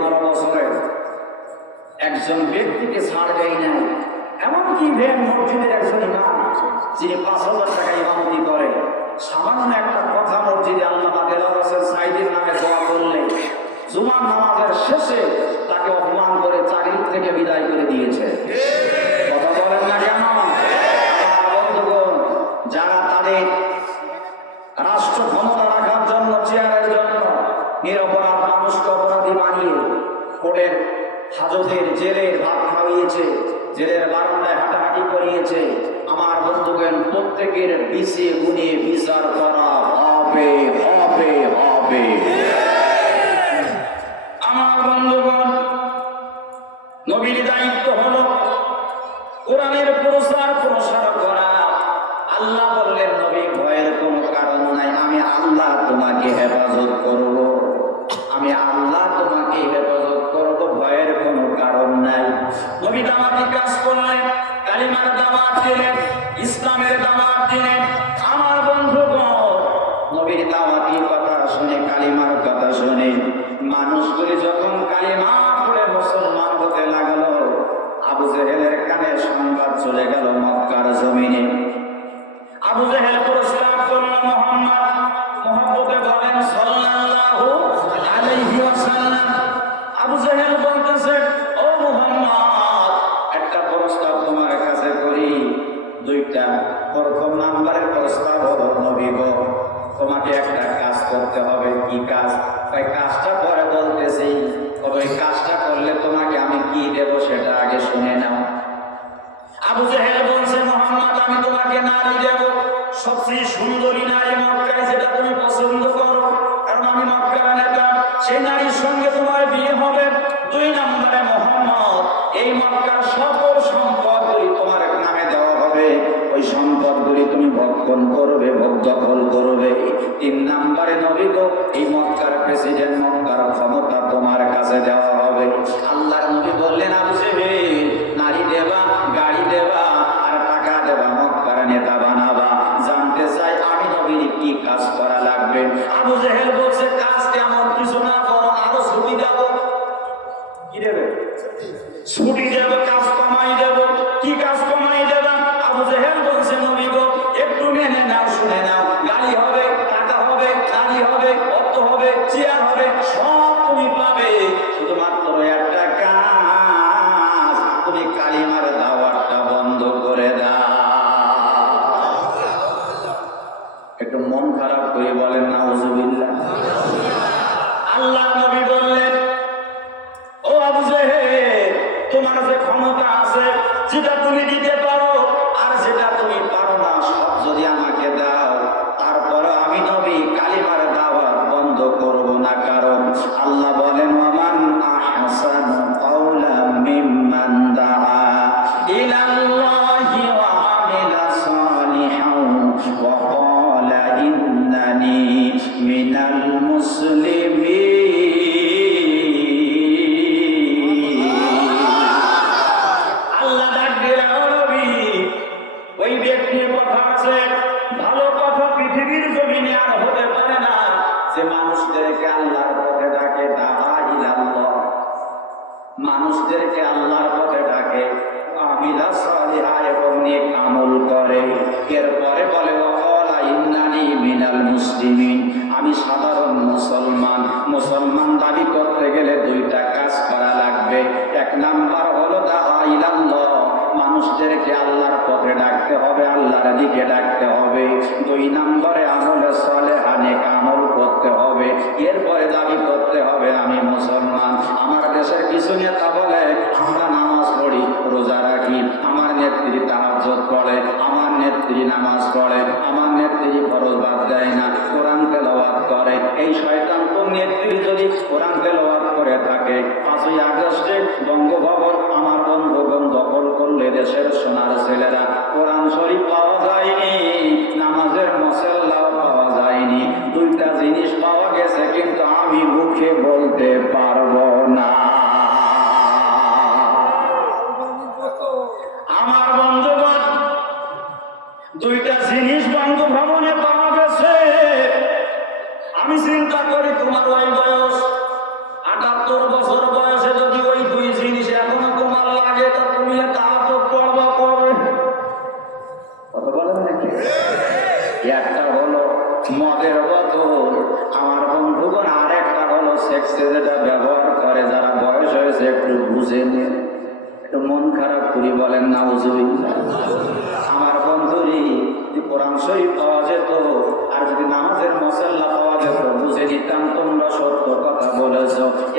15 বছরে একজন ব্যক্তিকে ছাড় দেয় নাই। এমনকি ইভেন মসজিদের একজন ইমাম যিনি 5,000 টাকা ইমামতি করে, সামান্য একটা কথা মসজিদে আল্লামা দেলাওয়ার হোসেন সাইদির নামে দোয়া করলে জুমার নামাজের শেষে তাকে অপমান করে চাকরি থেকে বিদায় করে দিয়েছে। কথা বলেন না কেন? বন্ধুগণ, যারা তাদের রাষ্ট্র ক্ষমতা রাখার জন্য, চেয়ারের জন্য নিরপরাধ মানুষকে অপরাধী বানিয়ে কোর্টের হাজতের জেলের ভাত খাওয়িয়েছে, জেলের বারান্দায় হাঁটাহাঁটি করিয়েছে, আমার বন্ধুগণ প্রত্যেকের বিছে গুণে বিচার করা হবে হবে হবে। আমার বন্ধুগণ, নবীর দায়িত্ব হলো কোরআনের প্রচার প্রসার করা। আল্লাহ বললেন, নবী ভয়ের কোনো কারণ নাই, আমি আল্লাহ তোমাকে হেফাজত করব, আমি আল্লাহ তোমাকে হেফাজত করব, ভয়ের কোনো কারণ নাই। নবী দাওয়াতি কাজ করলেন, কালিমার দাওয়াত দিলেন, ইসলামের দাওয়াত দিলেন। আমার বন্ধুগণ, নবীর দাওয়াতি কথা শুনে, কালিমার কথা শুনে মানুষগুলি যখন কালিমা পড়ে মুসলমান হতে লাগলো, আবু জেহেলের কানে সংবাদ চলে গেল মক্কার জমিনে। আবু জেহেল প্রস্তাব করল, মুহাম্মদ মহব্বতে বলেন সাল্লাল্লাহু আলাইহি ওয়াসাল্লাম। আবু জেহেল বলতেছে, ও মুহাম্মদ, একটা প্রস্তাব তোমার কাছে করি। দুইটা। প্রথম নাম্বারের প্রস্তাব হলো, নবী গো, তোমাকে একটা কাজ করতে হবে। কি কাজ? ওই কাজটা পরে বলতেছি, তবে ওই কাজটা করলে তোমাকে আমি কি দেব সেটা আগে শুনে নাও। আবু জেহেল বলছে, মুহাম্মদ, আমি তোমাকে নারী দেব, সবচেয়ে সুন্দরী নারী মক্কায়, যেটা তুমি পছন্দ করো, কারণ আমি মক্কার নেতা, সেই নারীর সঙ্গে তোমার বিয়ে হবে। 2 নম্বরে, মুহাম্মদ, এই মক্কার সকল সম্পদগুলি তোমার নামে দেওয়া হবে, ওই সম্পদগুলি তুমি ভক্ষণ করবে, ভোগ দখল করবে। 3 নম্বরে, নবী গো, এই মক্কার প্রেসিডেন্ট, মক্কার ক্ষমতা তোমার কাছে দেওয়া হবে। আল্লাহর নবী বললেন, আবু জেহেল, নারী দেবা, গাড়ি দেবা, আর টাকা দেবা, মক্কার নেতা বানাবা। জানতে চাই আমি নবীর কি কাজ করা লাগবে? আবু জেহেল বলছে, কাজ তেমন কিছু না, বরং আরো ছুটি দেব। কি দেবে? ছুটি দেব, কাজ কমাই দেব। কি কাজ কমাই দেবা? আবু জেহেল বলছে, নবী গো, একটু মেনে নাও, শুনে নাও, গাড়ি হবে, টাকা হবে, গাড়ি হবে, অর্থ হবে, চেয়ার হবে, সব তুমি পাবে, শুধুমাত্র একটা কাজ, তুমি কালিমার দাওয়াতটা বন্ধ করে দাও। একটু মন খারাপ করে বলেন নাউজুবিল্লাহ। আল্লাহ নবী বললেন, ও আবু জেহেল, তোমার যে ক্ষমতা আছে, যেটা তুমি দিতে পারো আর যেটা তুমি পারো না, সব যদি আমাকে দাও, তারপরে আমি নবী কালিমার দাওয়াত বন্ধ করব না। কারণ আল্লাহ বলেন, ওয়ামান আহসানু কাওলাম মিম্মান দাআ ইলাল্লাহি ওয়া আমিলা সালিহান ওয়া ক্বালা ইন্নানি মিনাল মুসলিমিন। আল্লাহ ডাক দিলেন, ও নবী, ওই ব্যক্তির কথা আছে, ভালো কথা পৃথিবীর জমিনে আর হতে পারে না, যে মানুষদেরকে আল্লাহর পথে ডাকে, দাআ ইলাল্লাহ, মানুষদেরকে আল্লাহর পথে ডাকে, আমিলা সালিহা, এবং নেক আমল করে। এরপরে বলে, ওয়ালা ইন্নানি মিনাল মুসলিমিন, আমি সাধারণ মুসলমান। মুসলমান দাবি করতে গেলে 2টা কাজ করা লাগবে। 1 নাম্বার হলো দাআ ইলাল্লাহ, মানুষদেরকে আল্লাহর পথে ডাকতে হবে, আল্লাহর দিকে ডাকতে হবে। 2 নম্বরে আমলে সালেহা, নেক আমল করতে হবে। এরপরে দাবি করতে হবে আমি মুসলমান। আমার দেশের কিছু নেতা বলে, আমরা নামাজ পড়ি, রোজা রাখি, আমার নেত্রী তাহাজ্জুদ পড়ে, আমার নেত্রী নামাজ পড়ে, আমার নেত্রী ফরজ বাদ দেয় না, কোরআন তেলাওয়াত করে। এই শয়তান তো নেত্রী যদি কোরআন তেলাওয়াত করে থাকে, 5ই আগস্টে বঙ্গভবন আমার বন্ধুগণ দখল করলে দেশের সোনার ছেলেরা, কোরআন শরীফ পাওয়া যায়নি, নামাজের মুসাল্লাও পাওয়া যায়নি। 2টা জিনিস পাওয়া গেছে, কিন্তু আমি মুখে বলতে পারবো না। আমার বন্ধুগণ, 2টা জিনিস বঙ্গভবনে পাওয়া গেছে। আমি চিন্তা করি, তোমার ওই বয়স 78 বছর ব্যবহার করে, যারা বয়স হয়েছে একটু বুঝে নিয়ে একটু মন খারাপ করি বলেন নাউজুবিল্লাহ। আমার বন্ধুরি কোরআন শরীফ পাওয়া যেত আর যদি নামাজের মশাল্লা পাওয়া যেত বুঝে নিতাম তোমরা সত্য কথা বলেছ।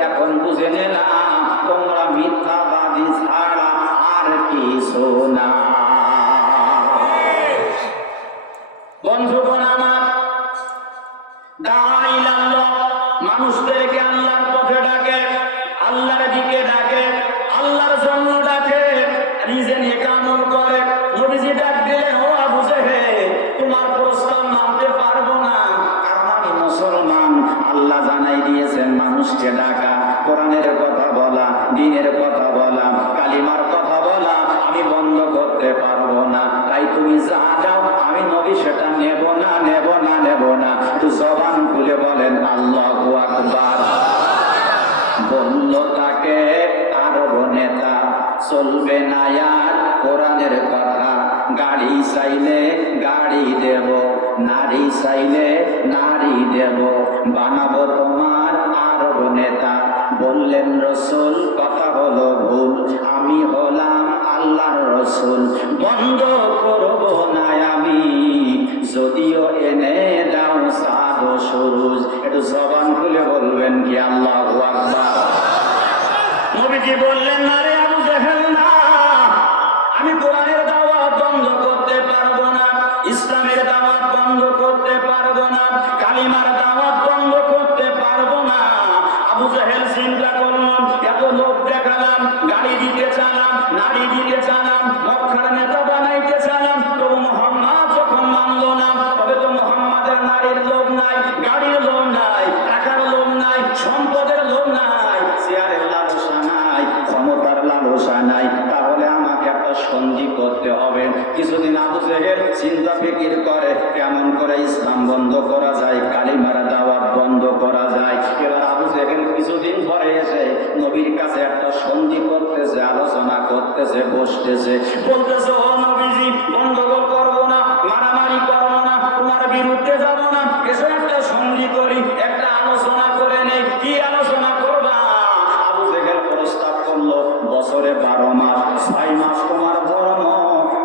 এখন বুঝে নিলাম তোমরা মিথ্যাবাদী ছাড়া আর কিছু না। বন্ধুগণ আমার, দাইলাল্লাহ মানুষদেরকে আল্লাহর পথে ডাকে, আল্লাহর দিকে ডাকে, আল্লাহর জন্য ডাকে, নিজে নিয়ে আমল করে। নবীজি ডাক দিলেন, ও আবু জেহেল, তোমার প্রস্তাব মানতে পারবো না, কারণ আমি মুসলমান। আল্লাহ জানাই দিয়েছেন মানুষকে ডাকা, কোরআনের কথা বলা, দ্বীনের কথা বলা, কালিমার কথা বলা আমি বন্ধ করতে পারবো না। তাই তুমি যা দাও আমি নবী সেটা নেব না, নেব না, নেব না। একটু জবান খুলে বলেন আল্লাহু আকবার। বলল তাকে আরব নেতা, চলবে না আর কোরআনের কথা। গাড়ি চাইলে গাড়ি দেব, নারী চাইলে নারী দেব, বানাবো তোমার আরব নেতা। বললেন রসুল কথা হলো ভুল, আমি হলাম আল্লাহর রসুল, বন্ধ করব না আমি যদিও এনে দাও চাঁদ ও সূরজ। একটু জবান খুলে বলবেন কি আল্লাহু আকবার। নবীজি বললেন, না রে আবু জেহেল, না, আমি কোরআনের দাওয়াত বন্ধ করতে পারবো না, ইসলামের দাওয়াত বন্ধ করতে পারবো না, কালিমার দাওয়াত বন্ধ করতে পারবো না। আবু জেহেল চিন্তা করলাম, এত লোক দেখালাম, গাড়ি দিতে চালাম, নারী দিতে চালাম, মক্কার নেতা বানাইতে চালাম, তবু মুহাম্মদ যখন মানলো না, তবে তো মুহাম্মাদের নারীর লোভ নাই, গাড়ির লোভ নাই, টাকার লোভ নাই, সম্পদের লোভ নাই, চেয়ারের লালসা নাই, ক্ষমতার লালসা নাই। তাহলে আমাকে একটা সন্ধি করতে হবে। কিছুদিন আবু জেহেল চিন্তা ফিকির করে কেমন করে ইসলাম বন্ধ করা যায়, কালিমার দাওয়াত বন্ধ করা যায়। এবার আবু জেহেল কিছুদিন পরে এসে নবীর কাছে একটা সন্ধি করতেছে, আলোচনা করতেছে, বসতেছে, বলতেছে, ও নবীজি, গন্ডগোল করবো না, মারামারি করবো না, তোমার বিরুদ্ধে যাবো না, এসে একটা সন্ধি করি, একটা আলোচনা করে নেই। কি আলোচনা করবা? আবু জেহেল প্রস্তাব করলো, বছরে 12 মাস, 6 মাস তোমার ধর্ম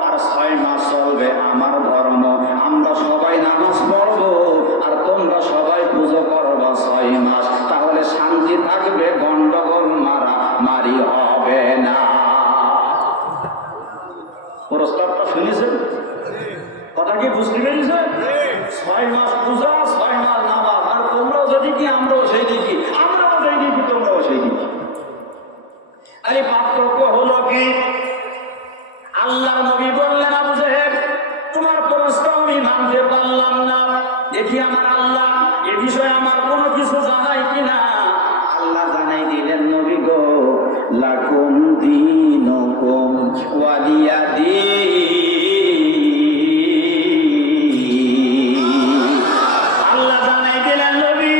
আর 6 মাস চলবে আমার ধর্ম। আমরা সবাই নামাজ পড়বো আর তোমরা সবাই পুজো করবা 6 মাস, তাহলে শান্তি থাকবে, গন্ডগোল মারামারি হবে না। প্রস্তাবটা শুনেছেন? কথা কি বুঝতে পেরেছেন? 6 মাস পূজা, 6 মাস নামাজ, আর তোমরাও যদি কি আমরাও সেই দেখি, আমরাও সেই দেখি, তোমরাও সেই দেখি। আরে পার্থক্য হলো কি? আল্লাহ নবী বললেন, আবু জেহেল, তোমার প্রস্তাব আমি মানতে পারলাম না, দেখি আমার আল্লাহ এ বিষয়ে আমার কোনো কিছু জানাই কিনা। আল্লাহ জানাই দিলেন, নবী গো, লাকুম দীনুকুম ওয়ালিয়া দীন। আল্লাহ জানাই দিলেন, নবী,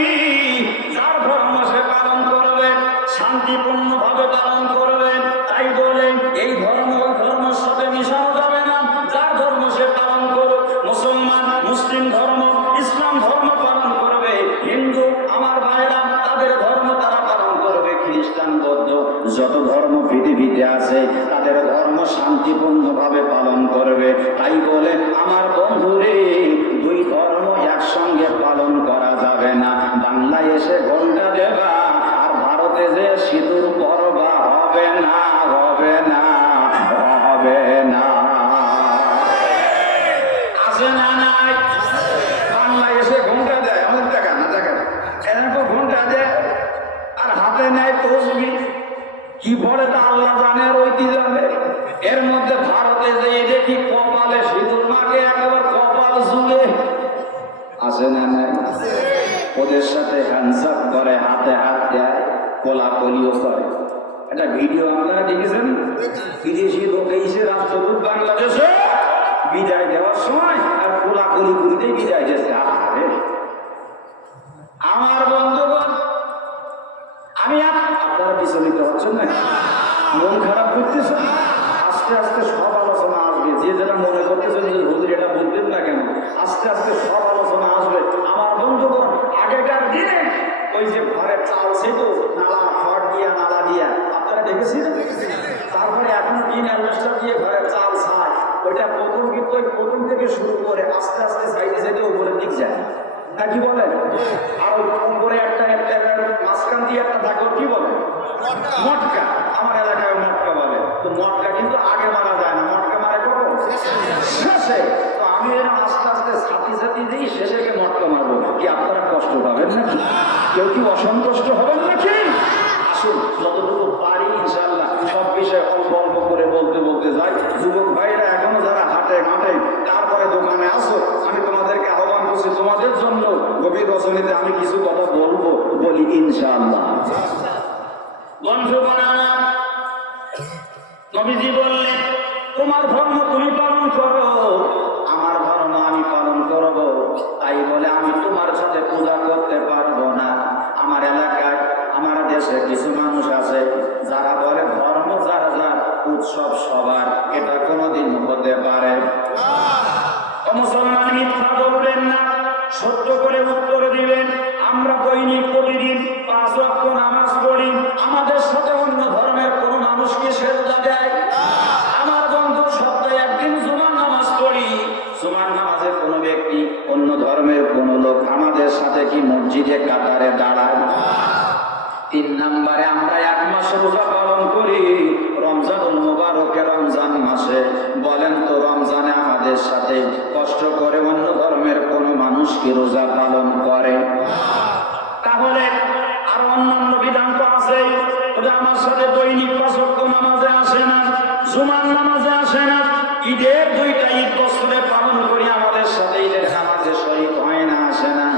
যার ধর্ম সে পালন করবে, শান্তিপূর্ণ ভাবে পালন করবে। তাই বলে এই ধর্ম ওই ধর্মের সাথে মিশানো যাবে না। যার ধর্ম সে পালন করুক, মুসলমান মুসলিম ধর্ম ইসলাম ধর্ম পালন করবে, হিন্দু আমার ভাইরা তাদের ধর্ম তারা পালন করবে, খ্রিস্টান বৌদ্ধ যত ধর্ম পৃথিবীতে আছে তাদের ধর্ম শান্তিপূর্ণ ভাবে পালন করবে। তাই বলে আমার বন্ধুরে, দুই ধর্ম একসঙ্গে পালন করা যাবে না। বাংলায় এসে ঘন্টা দেবা আর ভারতে যে সিঁদুর পরবা, হবে না, হবে না, হবে না। আছে না নাই? বাংলায় এসে ঘন্টা দেয়, অনেক টাকা না, টাকা এরকম ঘন্টা দেয় আর হাতে নেয় তসবি, কি পড়ে তা আল্লাহ জানে, আর ওইটি জানে। এর মধ্যে ভারতে যে দেখি কপালে সিঁদুর মাকে, একেবারে কপাল জুড়ে। আছে না নাই? ওদের সাথে হ্যান্ডসাপ করে, হাতে হাত দেয়, কোলাকুলিও করে। একটা ভিডিও আপনারা দেখেছেন, বিদেশি লোক এসে রাষ্ট্রদূত বাংলাদেশে বিদায় দেওয়ার সময় আর কোলাকুলি করিতে বিদায় দিয়েছে। আমার বন্ধুগণ, আমি আপনারা বিচলিত হচ্ছেন না? মন খারাপ করতেছেন? আস্তে আস্তে সব আলোচনা আসবে। যে যেটা মনে করতেছেন যে হুজুর এটা বুঝলেন না কেন, আস্তে আস্তে সব আলোচনা আসবে। আমার বন্ধুগণ, আগেকার দিনে ওই যে ঘরে চাল ছিল নালা, খড় দিয়া, নালা দিয়া, আপনারা দেখেছিলেন? তারপরে এখন টিন অ্যালবেস্টার দিয়ে ঘরে চাল ছায়, ওইটা প্রথম কিন্তু ওই প্রথম থেকে শুরু করে আস্তে আস্তে সাইডে সাইডে উপরের দিক যায়, না কি বলেন? আর উপরে একটা মাঝখান দিয়ে একটা থাকে, কি বলে? মটকা। আমার এলাকায় মটকা বলে। তো মটকা কিন্তু আগে মারা যায় না, মটকা মারে কখন? শেষে। তো আমি এরা আস্তে আস্তে ছাতি ছাতি দিই, শেষে গিয়ে মটকা মারবো। কি আপনারা কষ্ট পাবেন নাকি? কেউ কি অসন্তুষ্ট হবেন নাকি? আসুন, যতটুকু পারি ইনশাআল্লাহ সব বিষয়ে অল্প অল্প করে বলতে বলতে যাই। যুবক ভাইরা এখনো যারা হাটে ঘাটে, তারপরে দোকানে আসো, আমি তোমাদেরকে আহ্বান করছি, তোমাদের জন্য গভীর রচনীতে আমি কিছু কথা বলবো, বলি ইনশাআল্লাহ। বন্ধুগণ, নবীজি বললেন, তোমার ধর্ম তুমি পালন করো, আমার ধর্ম আমি পালন করব। তাই বলে আমি তোমার সাথে পূজা করতে পারবো না। আমার এলাকায়, আমার দেশে কিছু মানুষ আছে যারা বলে ধর্ম যার যার, উৎসব সবার। এটা কোনোদিন হতে পারে না। মুসলমান মিথ্যা বলবেন না, সত্য করে উত্তর দিবেন। আমরা দৈনিক প্রতিদিন 5 ওয়াক্ত নামাজ পড়ি, আমাদের সাথে অন্য ধর্মের কোন মানুষ কি সেজদা দেয়? আমার বন্ধু, সপ্তাহে একদিন জুমার নামাজ পড়ি। জুমার নামাজে কোনো ব্যক্তি, অন্য ধর্মের কোন লোক আমাদের সাথে কি মসজিদে কাতারে দাঁড়ায়? 3 নম্বরে আমরা 1 মাস রোজা পালন করি, রমজানুল মুবারকে, রমজান মাসে। বলেন তো, রমজানে আমাদের সাথে কষ্ট করে অন্য ধর্মের কোন মানুষ কি রোজা পালন করে? তাহলে আর অন্যান্য বিধান তো আছে। আমার সাথে দৈনিক 5 ওয়াক্ত নামাজে আসে না, জুমার নামাজে আসে না, ঈদের 2টা ঈদ বছরে পালন করি, আমাদের সাথে ঈদের নামাজে শরীক হয় না, আসে না।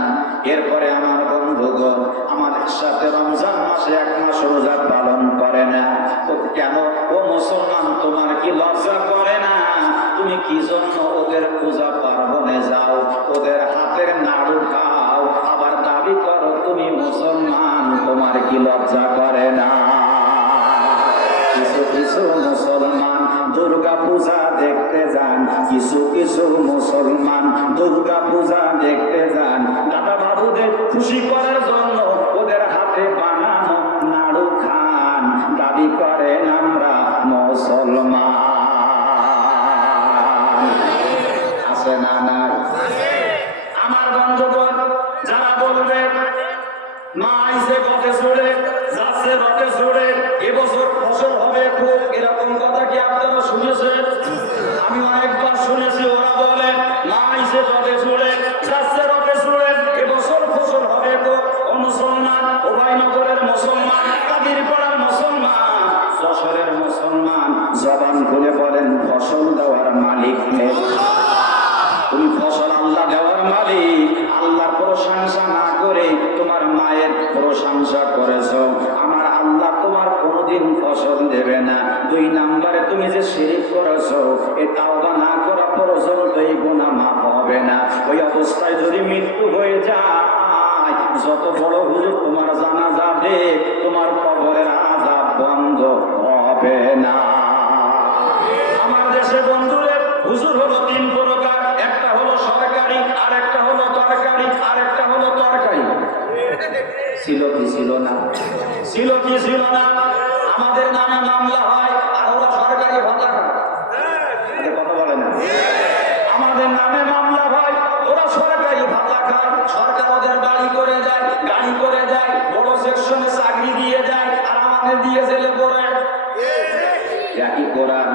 এরপরে আমার বন্ধুগণ, আমাদের সাথে রমজান মাসে 1 মাস রোজা পালন করে না। কেন? ও মুসলমান, তোমার কি লজ্জা করে না? তুমি কি জন্য ওদের পূজা পার্বণে যাও, ওদের হাতের নাড়ু খাও, আবার দাবি করো তুমি মুসলমান? তোমার কি লজ্জা করে না? কিছু কিছু মুসলমান দুর্গা পূজা দেখতে যান, কিছু কিছু মুসলমান দুর্গা পূজা দেখতে যান দাদা বাবুদের খুশি করার জন্য, ওদের হাতে বানানো নাড়ু খান, দাবি করেন আমরা মুসলমান। আছে না নাই? আমার বন্ধুগণ, যারা বলবে মা আইছে গতে ছুড়ে, যাচ্ছে রথে ছুড়ে, এবছর ফসল হবে খুব, এরকম কথা কি আপনারা শুনেছেন? আমি অনেকবার শুনেছি। ওরা বলে মা আইছে রথে ছুড়ে, যাচ্ছে রথে ছুড়ে, এবছর ফসল হবে খুব। ও মুসলমান, উভয়নগরের মুসলমান, কাদিরপাড়ার মুসলমান, যশোরের মুসলমান, জবান খুলে বলেন ফসল দেওয়ার মালিক কে? তুমি ফসল আল্লাহ দেওয়ার মালিক। আল্লাহর প্রশংসা না করে তোমার মায়ের প্রশংসা করেছো, আমার আল্লাহ তোমার কোনোদিন ফসল দেবে না। 2 নম্বরে তুমি যে শিরক করেছো, এই তাওবা না করা পর্যন্ত এই গুনাহ মাফ হবে না। ওই অবস্থায় যদি মৃত্যু হয়ে যায়, যত বড় হুজুর তোমার জানাজা দেখ, তোমার কবরের আযাব বন্ধ হবে না। আমার দেশে বন্ধুরে, হুজুর হলো 3 প্রকার। একটা হলো সরকারি, আর একটা হলো তরকারি, আর একটা হলো তরকারি। ছিল কি ছিল না? ছিল কি ছিল না? আমাদের নামে মামলা হয়, আর ওরা সরকারি ভাতা খায়। কথা বলে না? আমাদের নামে মামলা হয়, ওরা সরকারি ভাতা খায়। সরকার ওদের বাড়ি করে দেয়, গাড়ি করে দেয়, বড় সেকশনে চাকরি দিয়ে যায়, আর আমাদের দিয়ে জেলে পড়ে। একই কোরআন,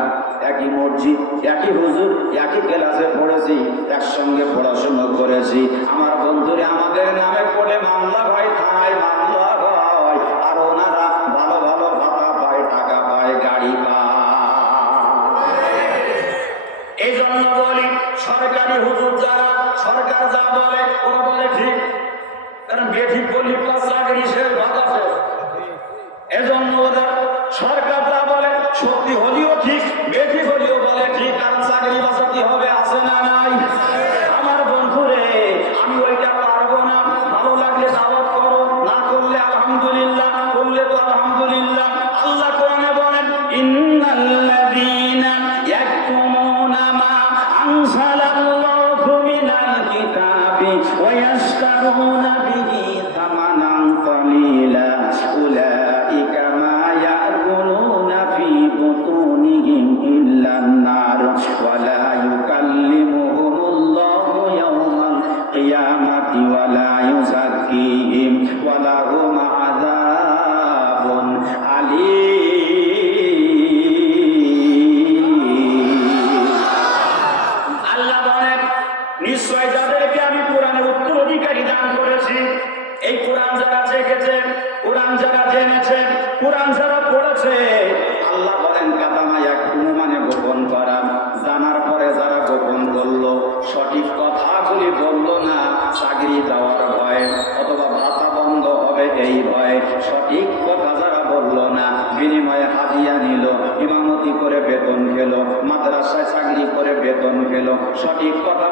একই মসজিদ, একই হুজুর, একই ক্লাসে পড়েছি, একসঙ্গে পড়াশোনা করেছি। আমার বন্ধুরে আমাদের নামে পড়ে মামলা হয়, থানায় মামলা হয়, আর ওনারা ভালো ভালো ভাতা পায়, টাকা পায়, গাড়ি পায়। এই জন্য বলি, সরকারি হুজুর যারা, সরকার যা বলে ওরা বলে ঠিক, কারণ বেঠিক বললি প্লাস চাকরি সে ভাতা শেষ। এজন্য ওরা সরকার যা বলে সত্যি হলেও ঠিক, বেঠিক হলেও বলে ঠিক, কারণ চাকরি বাঁচাতে হবে, আছে না নাই? আমার বন্ধুরে, আমি ওইটা পারবো না। ভালো লাগলে দাওয়াত করো, না করলে আলহামদুলিল্লাহ, করলে তো আলহামদুলিল্লাহ। আল্লাহ কোরআনে বলেন, ইন্নাল্লাযীনা জেনেছে, কোরআন যারা পড়েছে, আল্লাহ বলেন কাতামায়া কোনো মানে গোপন করা, জানার পরে যারা গোপন করলো, সঠিক কথাগুলি বললো না, চাকরি যাওয়ার ভয় অথবা ভাতা বন্ধ হবে এই ভয়, সঠিক কথা যারা বললো না, বিনিময়ে হাদিয়া নিল, ইমামতি করে বেতন পেল, মাদ্রাসায় চাকরি করে বেতন পেল, সঠিক কথা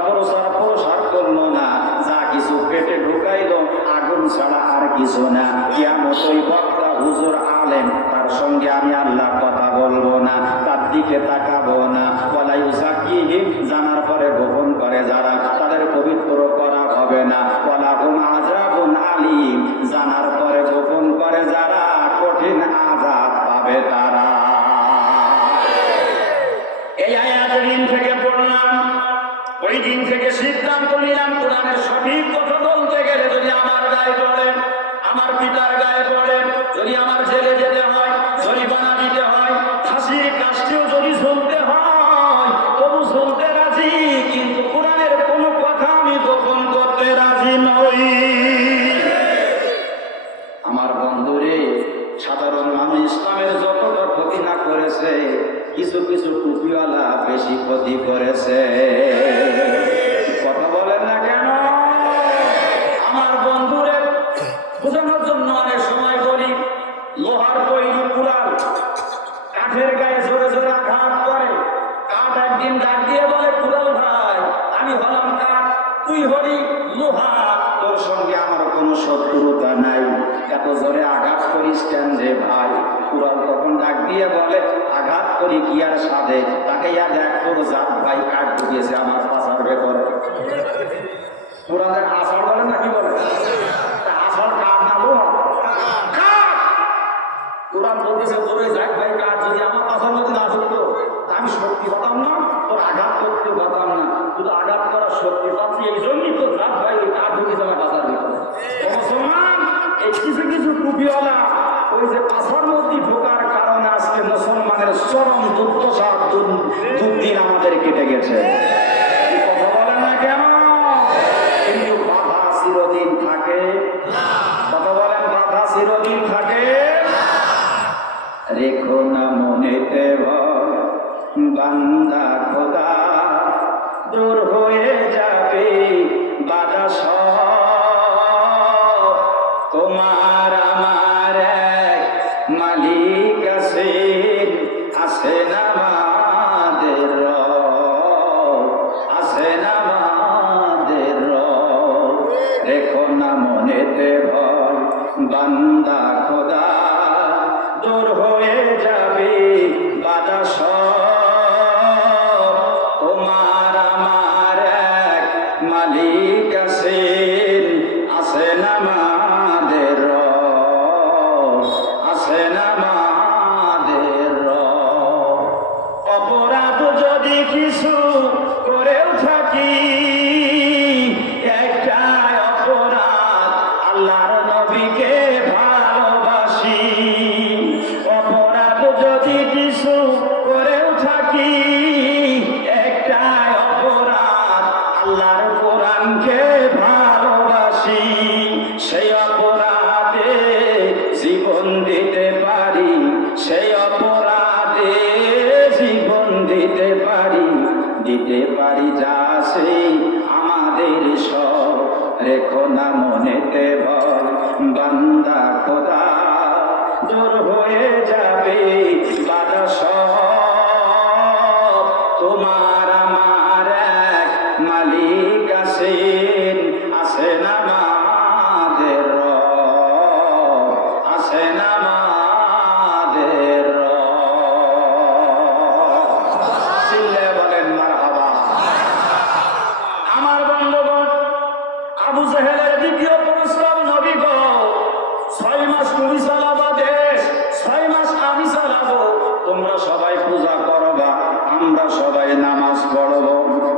প্রসার করলো না, যা কিছু পেটে ঢুকাইলো আগুন ছাড়া আর কিছু না, কিয়ামত ওই বক্তা হুজুর আলেম তার সঙ্গে আমি আল্লাহ কথা বলবো না, তার দিকে তাকাবো না, বলাই উসাকিহি জানার পরে গোপন করে যারা, তাদের পবিত্র করা হবে না, ওয়ালাহুম আযাবুন আলীম জানার পরে গোপন করে যারা, কঠিন আযাব পাবে তারা। এই আয়াতের দিন থেকে পড়লাম, ওই দিন থেকে সিদ্ধান্ত নিলাম কোরআনের সঠিক কথা বলতে গেলে যদি আমার গায়ে পড়ে, আমার পিতার গায়ে পড়ে, যদি আমার জেলে যেতে হয়, জরিমানা দিতে হয়, ফাঁসির কাষ্ঠেও যদি ঝুলতে হয়, তবু ঝুলতে রাজি, কিন্তু কোরআনের কোনো কথা আমি গোপন করতে রাজি নই। আমার বন্ধুরে, সাধারণ মানুষ ইসলামের যতটা ক্ষতি না করেছে, কিছু কিছু টুপিওয়ালা বেশি ক্ষতি করেছে। কথা বলেন না কেন? আমার বন্ধুরে বোঝানোর জন্য অনেক সময় বলি, লোহার তৈরি কুড়াল কাঠের গায়ে জোরে জোরে আঘাত করে, কাঠ একদিন ডাক দিয়ে বলে, কুড়াল ভাই আমি হলাম কাঠ, তুই হলি লোহা, তোর সঙ্গে আমার কোনো শত্রুতা নাই, এত জোরে আঘাত করিস কেন রে ভাই? কুড়াল তখন ডাক দিয়ে বলে, আঘাত করি কি আর সাধে, তাকে ইয়া দেখ তোর জাত ভাই কাঠ ঢুকিয়েছে আমার পাশার ভেতরে। কুড়ালের আষাঢ় বলে নাকি বলে? আষাঢ় কাঠ না লোহা, কোরআন বলতেছে তোরে যাক ভাই কাঠ যদি আমার পাশার মধ্যে না থাকতো আমি শক্তি পাতাম না, তোর আঘাত করতে পারতাম না, শুধু আঘাত করার শক্তি পাচ্ছি, এই জন্যই তো যাক ভাই ওই কাঠ ঢুকিয়েছে আমার পাশার ভিতরে। মুসলমান, এই কিছু কিছু টুপিওয়ালা ওই যে পাশার মধ্যে ঢোকার কারণে আজকে মুসলমানের চরম দুর্দশা দুর্দিন আমাদের কেটে গেছে। কথা বলেন না কেন? কিন্তু বাধা চিরদিন থাকে। কথা বলেন, বাধা চিরদিন থাকে। রেখো না মনেতে ভয়, বান্দা খোদা দূর হয়ে যাবে বাধা সব, তোমার আমার এক মালিক আছে, আছে না আমাদের রব, আছে না আমাদের রব। রেখো না মনেতে ভয়, বান্দা খোদা দূর হয়ে যাবে বাধা সব, তোমার আমার এক মালিক আছেন, আছেন আমাদের রব, আছেন আমাদের রব। অপরাধ যদি কিছু করেও থাকি, একটাই অপরাধ, আল্লাহর নবীকে ভালোবাসি। অপরাধ যদি কিছু করেও থাকি, একটাই অপরাধ, আল্লাহর কোরআনকে ভালোবাসি। সেই অপরাধে জীবন দিতে পারি, সেই অপরাধে জীবন দিতে পারি, দিতে পারি যা সেই আমাদের সব। রেখো না মনেতে ভয়, বান্দা খোদা দূর হয়ে যাবে বাধা সব, তোমার আমার এক মালিক আছেন, আছেন আমাদের রব, আছেন আমাদের রব। চিল্লায়ে বলেন মারহাবা। আমার বন্ধুগণ, আবু জেহেলের দ্বিতীয় প্রস্তাব, নবী গো 6 মাস তুমি চালাবা দেশ, 6 মাস আমি চালাবো, তোমরা সবাই পূজা করবা, আমরা সবাই নামাজ পড়বো,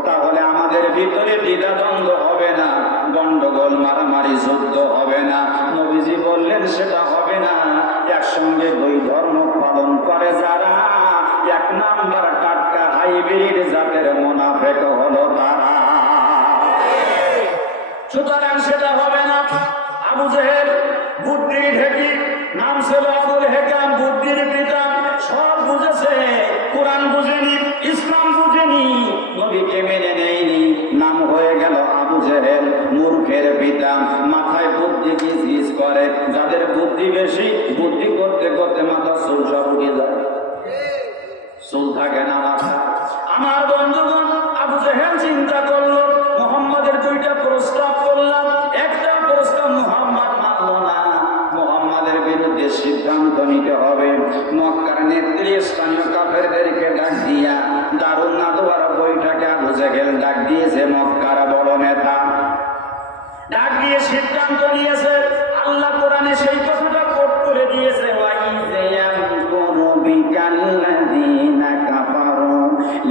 তাহলে আমাদের ভিতরে দ্বিধাদ্বন্দ্ব হবে না, গন্ডগোল মারামারি যুদ্ধ হবে না। নবীজি বললেন সেটা হবে না। একসঙ্গে 2 ধর্ম পালন করে যারা, 1 নাম্বার টাটকা হাইব্রিড জাতের মুনাফিক হলো তারা। সুতরাং সেটা হবে না। আবু জেহেল বুদ্ধি ঢেকি নাম ছিল আবুল হেকাম, বুদ্ধির পিতা। সব বুঝেছে, কোরআন বুঝেনি, ইসলাম বুঝেনি, নবীকে মেনে নেয়নি। নাম হয়ে গেল আবু জেহেল, মূর্খের পিতা। মাথায় বুদ্ধি গিজ করে, যাদের বুদ্ধি বেশি, বুদ্ধি করতে করতে মাথা চুল সব উঠে যায়, চুল থাকে না মাথা। আমার বন্ধুগণ, আবু জেহেল চিন্তা করলো, মুহাম্মাদের দুইটা প্রস্তাব করলাম, একটা প্রস্তাব মুহাম্মদ মানলো না, মুহাম্মাদের বিরুদ্ধে সিদ্ধান্ত নিতে হবে। মক্কার নেতৃস্থানীয় কাফেরদেরকে ডাক দিয়া দারুন নাদওয়ার বইটাকে আবু জেহেল ডাক দিয়েছে, মক্কার বড় নেতা ডাক দিয়ে সিদ্ধান্ত নিয়েছে। আল্লাহ কোরআনে সেই কথাটা কোট করে দিয়েছে, ওয়াইযায়ামকুরু বিকাল্লাযীনা কাফারু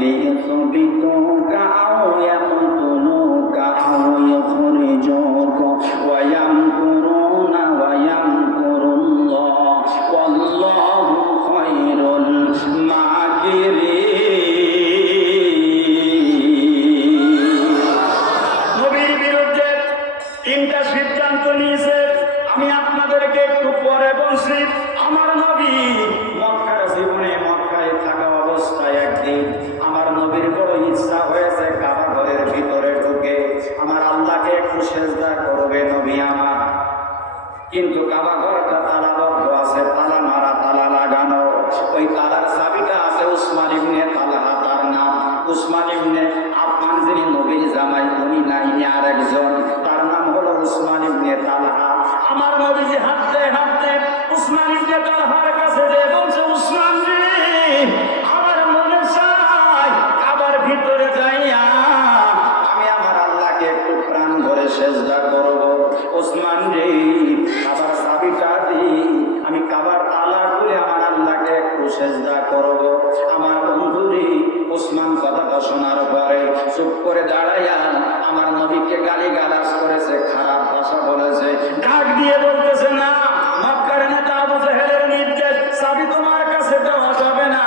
লিইউসবিতুকা আও ইয়াকতুলুকা আও ইউখরিজুকা ওয়া ইয়ামকুরুনা ওয়া ইয়ামকুরুল্লাহ ওয়াল্লাহু খায়রুল মাকিরিন। তিনটা সিদ্ধান্ত নিয়েছে, আমি আপনাদেরকে একটু পরে বলছি। আমার নবী মক্কার জীবনে, মক্কায় থাকা অবস্থায় একদিন আমার নবীর বড় ইচ্ছা হয়েছে কাবা ঘরের ভিতরে ঢুকে আমার আল্লাহকে একটু সেজদা করবে নবী আমার। কিন্তু কাবা ঘরটা তালাবদ্ধ আছে, তালা মারা, তালা লাগানো। ওই তালার চাবিটা আছে উসমান ইবনে তালহা, তার নাম উসমান ইবনে আফফান, যিনি নবীর জামাই, উনি নাই, আরেকজন, তার নাম হলো উসমান ইবনে তালহা। আমার নবীজি হাঁটতে হাঁটতে উসমান ইবনে তালহার কাছে যে বলছে, উসমান রে, আমার মনে চায় কাবার ভিতরে যাইয়া আমি আমার আল্লাহকে একটু প্রাণ ভরে সেজদা করব। উসমান রে, কাবার চাবিটা দি, আমি কাবার তালা খুলে আমার আল্লাহকে একটু সেজদা করব। আমার বন্ধু রে, উসমান কথাটা শোনার পরে চুপ করে দাঁড়াইয়া আমার নবীকে গালিগালাজ করেছে, খারাপ ভাষা বলেছে, ডাক দিয়ে বলতেছে, না, মক্কার নেতা আবু জেহেলের নির্দেশ, চাবি তোমার কাছে দেওয়া যাবে না।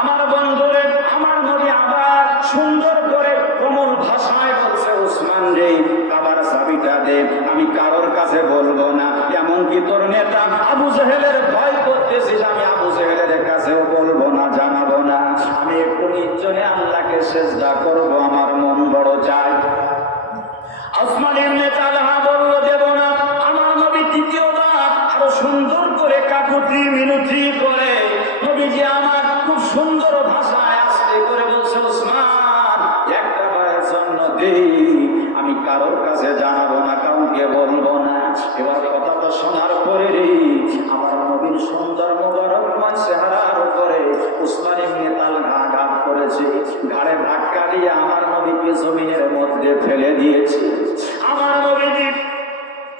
আমার বন্ধুরে, আমার নবী আবার সুন্দর করে কোমল ভাষায় বলছে, উসমান রে, কাবার চাবিটা দে, আমি কারোর কাছে বলবো না। এমনকি তোর নেতা আবু জেহেলের ভয় করতেছিস, আমি আবু জেহেলের কাছেও বলবো না, জানাবো না। আমি একটু নির্জনে আল্লাহকে সেজদা করব, আমার মন বড় চায়। উসমান ইবনে তালহা বলল, দেব না। আমার নবী দ্বিতীয়বার আরো সুন্দর করে কাকুতি মিনতি করে নবীজি আমার খুব সুন্দর ভাষায় আস্তে করে বলছে, উসমান, একটা বারের জন্য দে, আমি কারোর কাছে জানাবো না, কাউকে বলবো না। এবার কথাটা শোনার পরে রে, আমার নবীর সুন্দর মোবারক চেহারার উপরে উসমান ইবনে তালহা আঘাত করেছে, ঘাড়ে ধাক্কা দিয়ে আমার নবীকে জমিনের মধ্যে ফেলে দিয়েছে। আমার নবীজি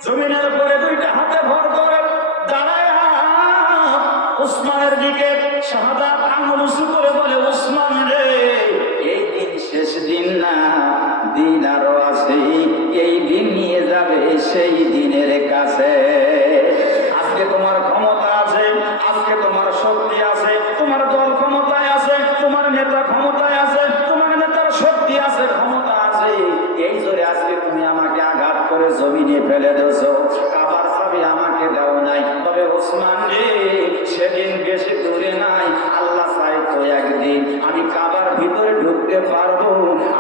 জমিনের পরে দুইটা হাতে ভর করে দাঁড়ায় উসমানের দিকে শাহাদাত আঙ্গুল উঁচু করে বলে, উসমান রে, এই দিন শেষ দিন না, দিন আরো আছে, এই দিন নিয়ে যাবে সেই দিনের কাছে। আজকে তোমার ক্ষমতা আছে, আজকে তোমার শক্তি আছে, তোমার দল ক্ষমতায় আছে, তোমার নেতা ক্ষমতায় আছে, তোমার নেতার শক্তি আছে, ক্ষমতা আছে, এই জোরে আজকে তুমি আমাকে আঘাত করে জমিনে ফেলে দিয়েছো, কাবার চাবি আমাকে দাও নাই। তবে উসমান রে, সেদিন বেশি দূরে নাই, আল্লাহ চাই তো একদিন আমি কাবার ভিতরে ঢুকতে পারবো,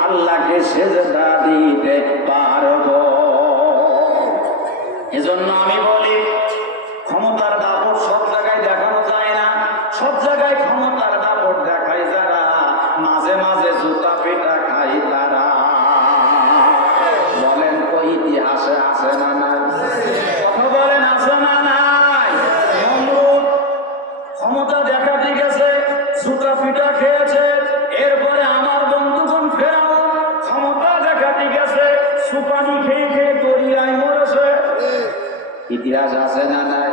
আল্লাহকে সেজদা দিতে পারবো। এজন্য আমি বলি, ক্ষমতার দাপট সব জায়গায় দেখানো যায় না, সব জায়গায় ক্ষমতার দাপট দেখায় যারা, মাঝে মাঝে জুতা পেটা খায় তারা। বলেন তো, ইতিহাসে আছে না নাই? কথা বলেন, আছে না নাই? নমরুদ ক্ষমতা দেখাতে গেছে, জুতা পিটা খেয়েছে। এরপরে আমার বন্ধুগণ ফেরাউন ক্ষমতা দেখাতে গেছে, সুপানি খেয়ে খেয়ে দরিয়ায় মরেছে। ইতিহাস আছে না নাই?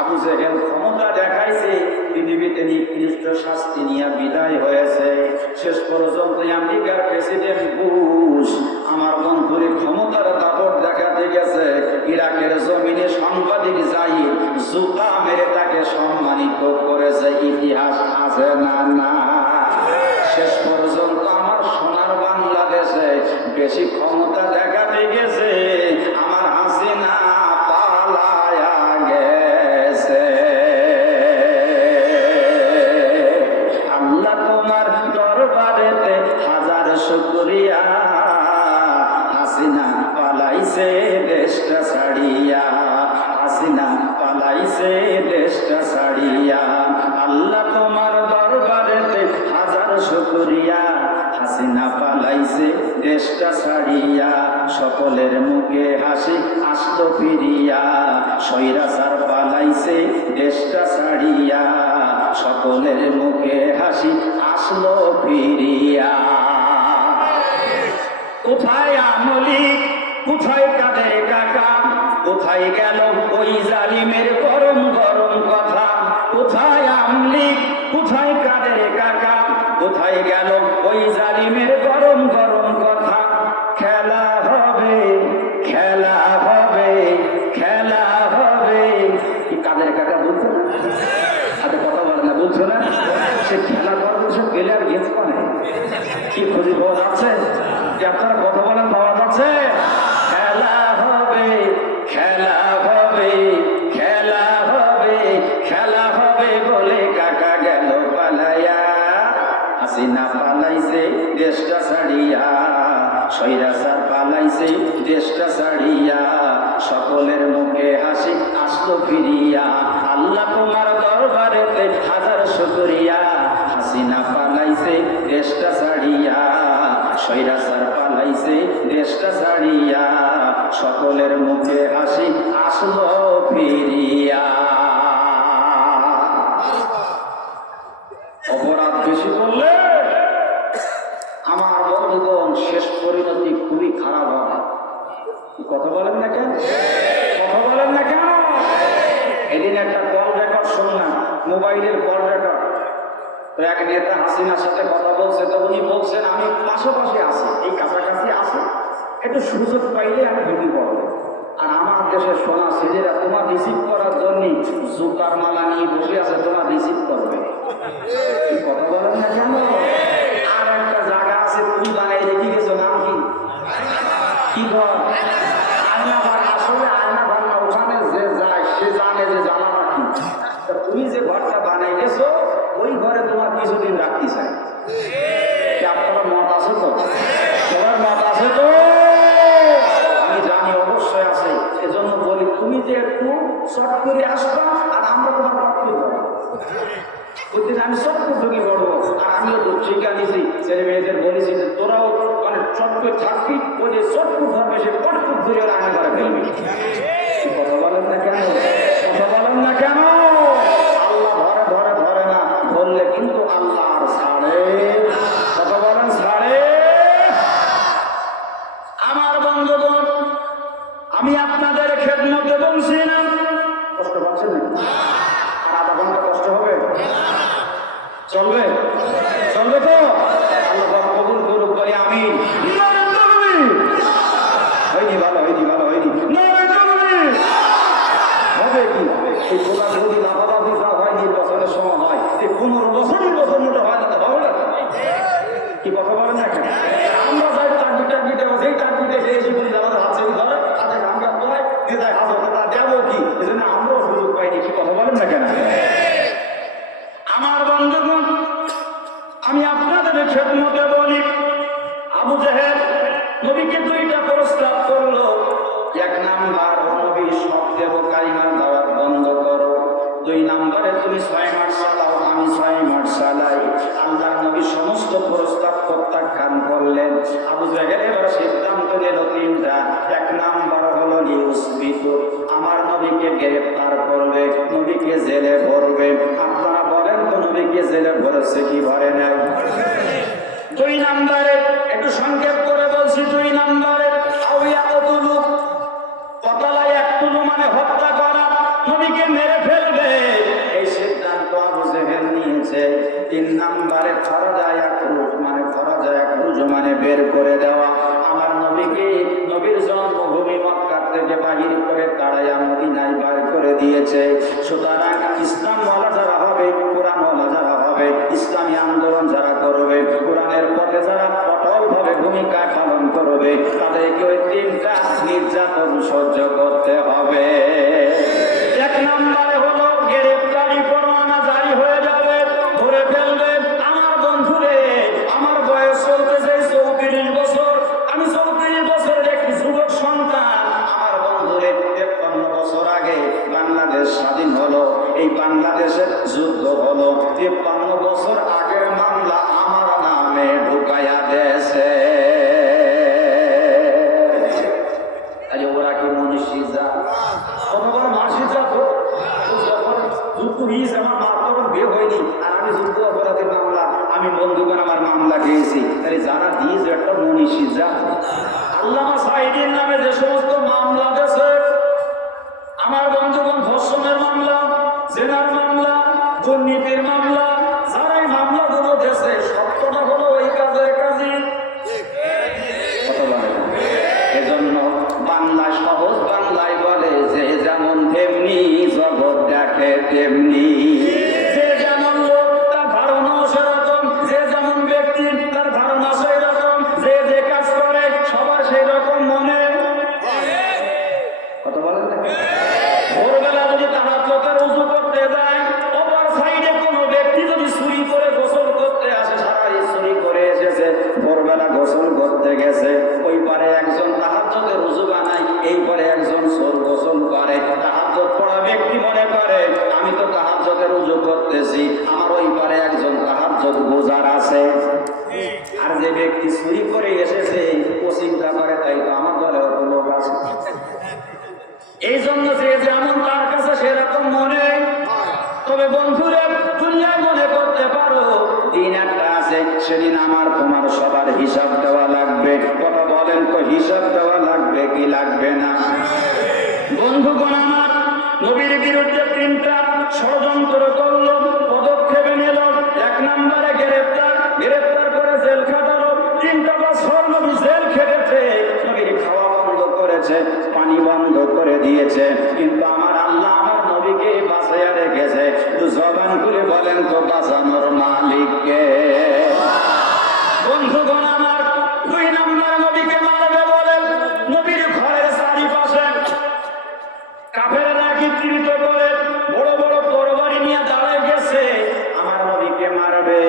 আবু জেহেল ক্ষমতা দেখাইছে, পৃথিবীতে নিকৃষ্ট শাস্তি নিয়ে বিদায় হয়েছে। শেষ পর্যন্ত আমেরিকার প্রেসিডেন্ট বুশ আমার বন্ধুরে ক্ষমতার দাপট দেখাতে গেছে, ইরাকের জমিনে সাংবাদিক যাই জুতা মেরে তাকে সম্মানিত করেছে। ইতিহাস আছে না না? শেষ পর্যন্ত আমার সোনার বাংলাদেশে বেশি ক্ষমতা দেখাতে গেছে আমার হাসিনা পালায়া গেছে। সকলের মুখে হাসি আসলো ফিরিয়া, স্বৈরাচার পালাইছে দেশটা ছাড়িয়া, সকলের মুখে হাসি আসলো ফিরিয়া। কোথায় আমলি, কোথায় কাদের কাকা, কোথায় গেল ওই জালিমের গরম গরম কথা? কোথায় আমলি, কোথায় কাদের কাকা, কোথায় গেল ওই জালিমের গরম গরম কথা? খেলা হবে, খেলা হবে, খেলা হবে। কি কাদের কাকা বলছো না? আরে কথা বলে না, বলছো না? সে খেলা করবে, সে গেলে আর গেছ মানে কি খুঁজে পাওয়া যাচ্ছে? যে আপনারা কথা বলেন, পাওয়া যাচ্ছে? খেলা হবে, খেলা হবে, খেলা হবে, খেলা হবে বলে কাকা গেল পালাইয়া। হাসিনা পালাইছে দেশটা ছাড়িয়া, স্বৈরাচার পালাইছে দেশটা ছাড়িয়া, সকলের মুখে হাসি আসলো ফিরিয়া। আল্লাহ তোমার দরবারেতে হাজার শুকরিয়া। হাসিনা পালাইছে দেশটা ছাড়িয়া, স্বৈরাচার পালাইছে দেশটা ছাড়িয়া, সকলের মুখে হাসি আসলো ফিরিয়া। অপরাধ বেশি করলে আমার বন্ধুগণ শেষ পরিণতি খুবই খারাপ হয়। কথা বলেন না কেন? কথা বলেন না কেন? এদিন একটা কল রেকর্ড শুনলাম, মোবাইলের কল রেকর্ড। তো এক নেতা হাসিনার সাথে কথা বলছে, তো উনি বলছেন আমি পাশাপাশি আছি, এই কাছাকাছি আছি, একটু সুযোগ পাইলে আমি ঢুকি পড়বো। আর আমার দেশের সোনা ছেলেরা তোমার রিসিভ করার জন্য জুতার মালা নিয়ে বসে আছে, তোমার রিসিভ করবে। কথা বলেন না কেন? আর একটা জায়গা আছে তুমি বানাই রেখে গেছো, নাম কি? কি ঘর? আয়নাঘর। আসলে আয়নাঘর না, ওখানে যে যায় সে জানে যে জানাটা কি। তুমি যে ঘরটা বানাই গেছো ওই ঘরে তোমার কিছুদিন রাখতে চাই। আপনারা মত আছে তো? সবার মত আছে তো? আমি জানি অবশ্যই আছে। এজন্য বলি তুমি যে একটু শর্ট করে আসবা, আর আমরা তোমার পক্ষে যাবো। বুঝলি, আমি সব ঢুকি পড়বো। আর আমিও তো শিক্ষা দিয়েছি, ছেলে মেয়েদের বলেছি যে তোরাও মানে চটকে থাকবি, ওই যে চটকুট ধরবে সে পটকুট ধরে রান্না করে ফেলবি। কথা বলেন না কেন? কথা বলেন না কেন? আল্লাহ ধরে ধরে ধরে না, ধরলে কিন্তু আল্লাহ আর ছাড়ে। কথা বলেন ছাড়ে? আমার বন্ধুগণ, আমি আপনাদের খেদমতে বলছি না, কষ্ট পাচ্ছেন না? আর আধা ঘন্টা কষ্ট হবে? চলবে? চলবে তো? আল্লাহ কবুল করুক, বলি আমি। হয়নি ভালো, হয়নি ভালো, হয়নি হবে কি? এই গোলা যদি লাফালাফি হয় নির্বাচনের সময় হয়, এই 15 বছরের বছর মতো হয় না, হবে না? কি কথা বলেন না? আমরা যাই টার্গেটে সেই টার্গেটে সে এসে বলি আমাদের হাত ছবি ধরে, হাতে গান গান ধরে দিদায় হাজার টাকা দেবো কি? এই জন্য আমরাও সুযোগ পাইনি। কি কথা বলেন না কেন? আমার বন্ধুগণ, আমি আপনাদের খেদমতে বলি, আবু জেহেল নবীকে 2টা প্রস্তাব করলো। 1 নাম্বার, নবী সব দেব কালিমার দাওয়াত বন্ধ করো। 2 নাম্বারে তুমি 6 মাস চালাও, আমি 6 মাস চালাই। আল্লাহ নবী সমস্ত প্রস্তাব প্রত্যাখ্যান করলেন। আবু জেহেল এবার সিদ্ধান্ত নিল 3টা। 1 নাম্বার হলো নিউজবিতু, আমার নবীকে গ্রেফতার করবে, নবীকে জেলে ভরবে। আপনারা বলেন তো নবীকে জেলে ভরেছে কি ভরে নাই? 2 নাম্বারে একটু সংক্ষেপ করে বলছি, 2 নাম্বারে আউয়াতুলু, কতলায় একটুলু মানে হত্যা করা, নবীকে মেরে ফেলবে, এই সিদ্ধান্ত আবু জেহেল নিয়েছে। 3 নাম্বারে খরজায় আক্রুজ মানে খরজায় আক্রুজ মানে বের করে দেওয়া। আমার নবীকে নবীর জন্মভূমি মক্কা থেকে বাহির করে তাড়াইয়া মদিনায় বার করে দিয়েছে। সুতরাং ইসলাম ওয়ালা যারা হবে, কোরআন ওয়ালা যারা হবে, ইসলামী আন্দোলন যারা করবে, কোরআনের পথে যারা অটলভাবে ভূমিকা পালন করবে, তাদেরকে ওই 3টা নির্যাতন সহ্য করতে হবে। 1 নম্বরে হলো গ্রেফতারি পরোয়ানা জারি হয়ে যাবে, ধরে ফেলবে। আমার বন্ধুরে, আমার বয়স চলতেছে 34 বছর, আমি 34 বছরের একটি যুবক সন্তান। আমার বন্ধুরে 53 বছর আগে বাংলাদেশ স্বাধীন হলো। এই বাংলাদেশের যুদ্ধ হলো, 53 বছর আগের মামলা আমার নামে ঢুকাইয়া দেশে। আমার মা তখন বিয়ে হয়নি, আর আমি যুদ্ধ অপরাধের মামলা, আমি বন্ধুগণ আমার মামলা খেয়েছি। তাহলে যারা দিয়েছে একটা মনীষী যা আল্লামা সাঈদীর নামে যে সমস্ত মামলা গেছে, আমার বন্ধুগণ ধর্ষণের মামলা, জেনার মামলা, দুর্নীতির মামলা, যারাই মামলাগুলো গেছে সত্যটা হলো ওই কাজের কাজী। এজন্য বাংলা সহজ বাংলায় বলে যে যেমন তেমনি জগৎ দেখে তেমনি, যে যেমন লোক তার ধারণা সেরকম, যে যেমন ব্যক্তি তার ধারণা সেই রকম, যে যে কাজ করে সবার সেই রকম মনে। কথা বলেন না? ভোরবেলা যদি তাহাজ্জুদের ওযু করতে যায়, অপর সাইডে কোনো ব্যক্তি যদি চুরি করে গোসল করতে আসে, সারা চুরি করে এসেছে, ভোরবেলা গোসল করতে গেছে, ওই পারে একজন তাহাজ্জুদের ওযু বানায়, এই পারে একজন চোর গোসল করে। তাহাজ্জুদ পড়া ব্যক্তি মনে করে আমি তো তাহাজ্জুদের ওযু করতেছি, আমার ওই পারে একজন তাহাজ্জুদ গুজার আছে। আর যে ব্যক্তি চুরি করে এসেছে ও চিন্তা করে তাই তো আমার ঘরে অত লোক আছে। এই জন্য যে যেমন তার কাছে সেরকম মনে। তবে বন্ধুরা, দুনিয়ায় মনে করতে পারো দিন একটা আছে, সেদিন আমার তোমার সবার হিসাব দেওয়া লাগবে। কথা বলেন তো, হিসাব দেওয়া লাগবে কি লাগবে না? বন্ধুগণ আমার, নবীর বিরুদ্ধে 3টা ষড়যন্ত্র করল, পদক্ষেপে নিল। 1 নম্বরে গ্রেফতার করে জেল খাটালো। 3টা বছর নবী জেল খেটেছে, নবীর খাওয়া বন্ধ করেছে, পানি বন্ধ করে দিয়েছে, কিন্তু আমার আল্লাহ আমার নবীকে বাঁচাইয়া রেখেছে। জবান খুলে বলেন তো বাঁচানোর মালিককে। বন্ধুগণ আমার, 2 নম্বর নবীকে মারবে বলেন, নবীর ঘরের চারিপাশে কাফেররা চিত্রিত করে বড় বড় তরবারি নিয়ে দাঁড়ায় গেছে, আমার নবীকে মারবে।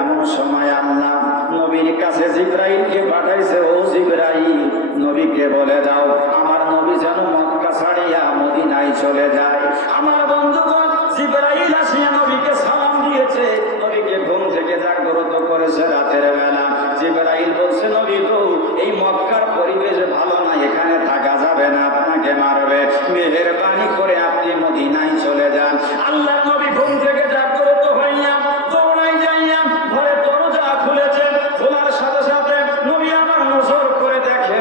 এমন সময় আল্লাহ নবীর কাছে জিবরাইলকে পাঠাইছে, ও জিবরাইল, নবীকে বলে দাও আমার নবী যেন মক্কা ছাড়িয়া মদিনায় চলে যায়। আমার বন্ধুগণ, জিবরাইল আসিয়া নবীকে সালাম দিয়েছে, নবীকে ঘুম থেকে জাগ্রত করেছে রাতের বেলা। জিবরাইল বলছে, নবী তো এই মক্কার পরিবেশ ভালো না, এখানে থাকা যাবে না, আপনাকে মারবে, মেহেরবানি করে আপনি মদিনায় চলে যান। আল্লাহ নবী ঘুম থেকে জাগ্রত হইয়া দৌড়াই যাইয়া ঘরে দরজা খুলেছেন, খোলার সাথে সাথে নবী আমার নজর করে দেখে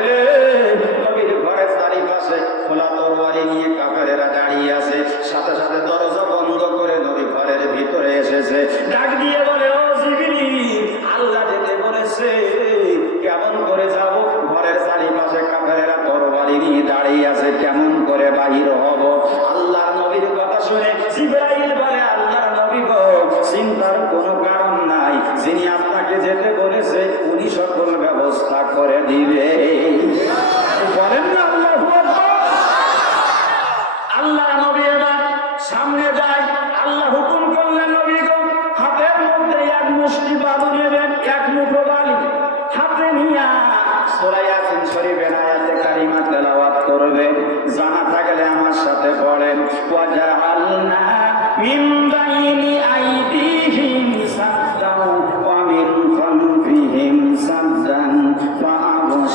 নবীর ঘরের চারিপাশে খোলা তরবারি নিয়ে কাফেরেরা দাঁড়িয়ে আছে। সাথে সাথে দরজা বন্ধ করে নবী ঘরের ভিতরে এসেছে, ডাক দিয়ে বলে, ও জিবরিল, আল্লাহ যেতে বলেছে, কেমন করে যাব? ঘরের চারিপাশে কাফেরেরা তরবারি নিয়ে দাঁড়িয়ে আছে, কেমন করে বাহির হব? আল্লাহর নবীর কথা শুনে জিবরাইল বলে, আল্লাহর নবী গো, চিন্তার কোনো কারণ নাই, যিনি আপনাকে যেতে বলেছে উনি সকল ব্যবস্থা করে দিবে। বলেন না আল্লাহু আকবার। আল্লাহ নবী এবার সামনে যায়, আল্লাহ হুকুম করলেন, নবী গো, হাতের মধ্যে 1 মুষ্টি বালু নেবেন, 1 মুঠো বালি হাতে নিয়া সূরা ইয়াসিন শরীফের আয়াতে কারিমা তেলাওয়াত করবে। জানা থাকলে আমার সাথে পড়েন, ওয়াজআলনা মিন বাইনি আইদিহিম সাদ্দান ওয়া মিন খালফিহিম সাদ্দান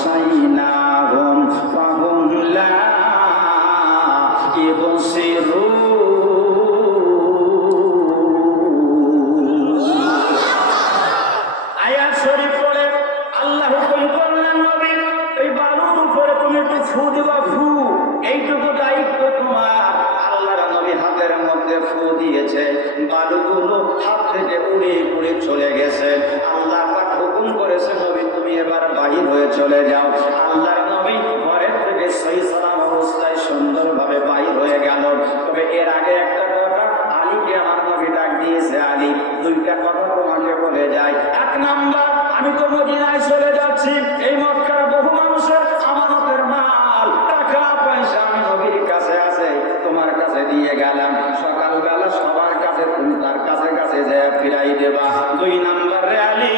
ফাআগশাইনাহুম ফাহুম লা ইবসিরুন। আয়াত শরীফ পড়ে আল্লাহ হুকুম করলেন, নবী এই বালুর উপরে তুমি একটু ফু দিবা, ফু, এইটুকু দায়িত্ব তোমার। আল্লাহর নবী হাতের মধ্যে ফু দিয়েছে, বালুগুলো হাত থেকে উড়ে উড়ে চলে গেছে। আল্লাহ পাক হুকুম করেছে, নবী তুমি এবার বাহির হয়ে চলে যাও। আল্লাহর নবী ঘরের থেকে সহি সালাম অবস্থায় সুন্দরভাবে বাহির হয়ে গেল। তবে এর আগে একটা কথা আলীকে আমার নবী ডাক দিয়েছে, আলী, 2টা কথা তোমাকে বলে যায়। 1 নাম্বার, আমি তো মদিনায় চলে যাচ্ছি, এই মক্কার বহু মানুষের আমানতের মাল, টাকা পয়সা আমি নবীর কাছে আছে, তোমার কাছে দিয়ে গেলাম, সকালবেলা সবার কাছে তুমি তার কাছে কাছে যায় ফিরাই দেবা। 2 নাম্বার, রে আলী,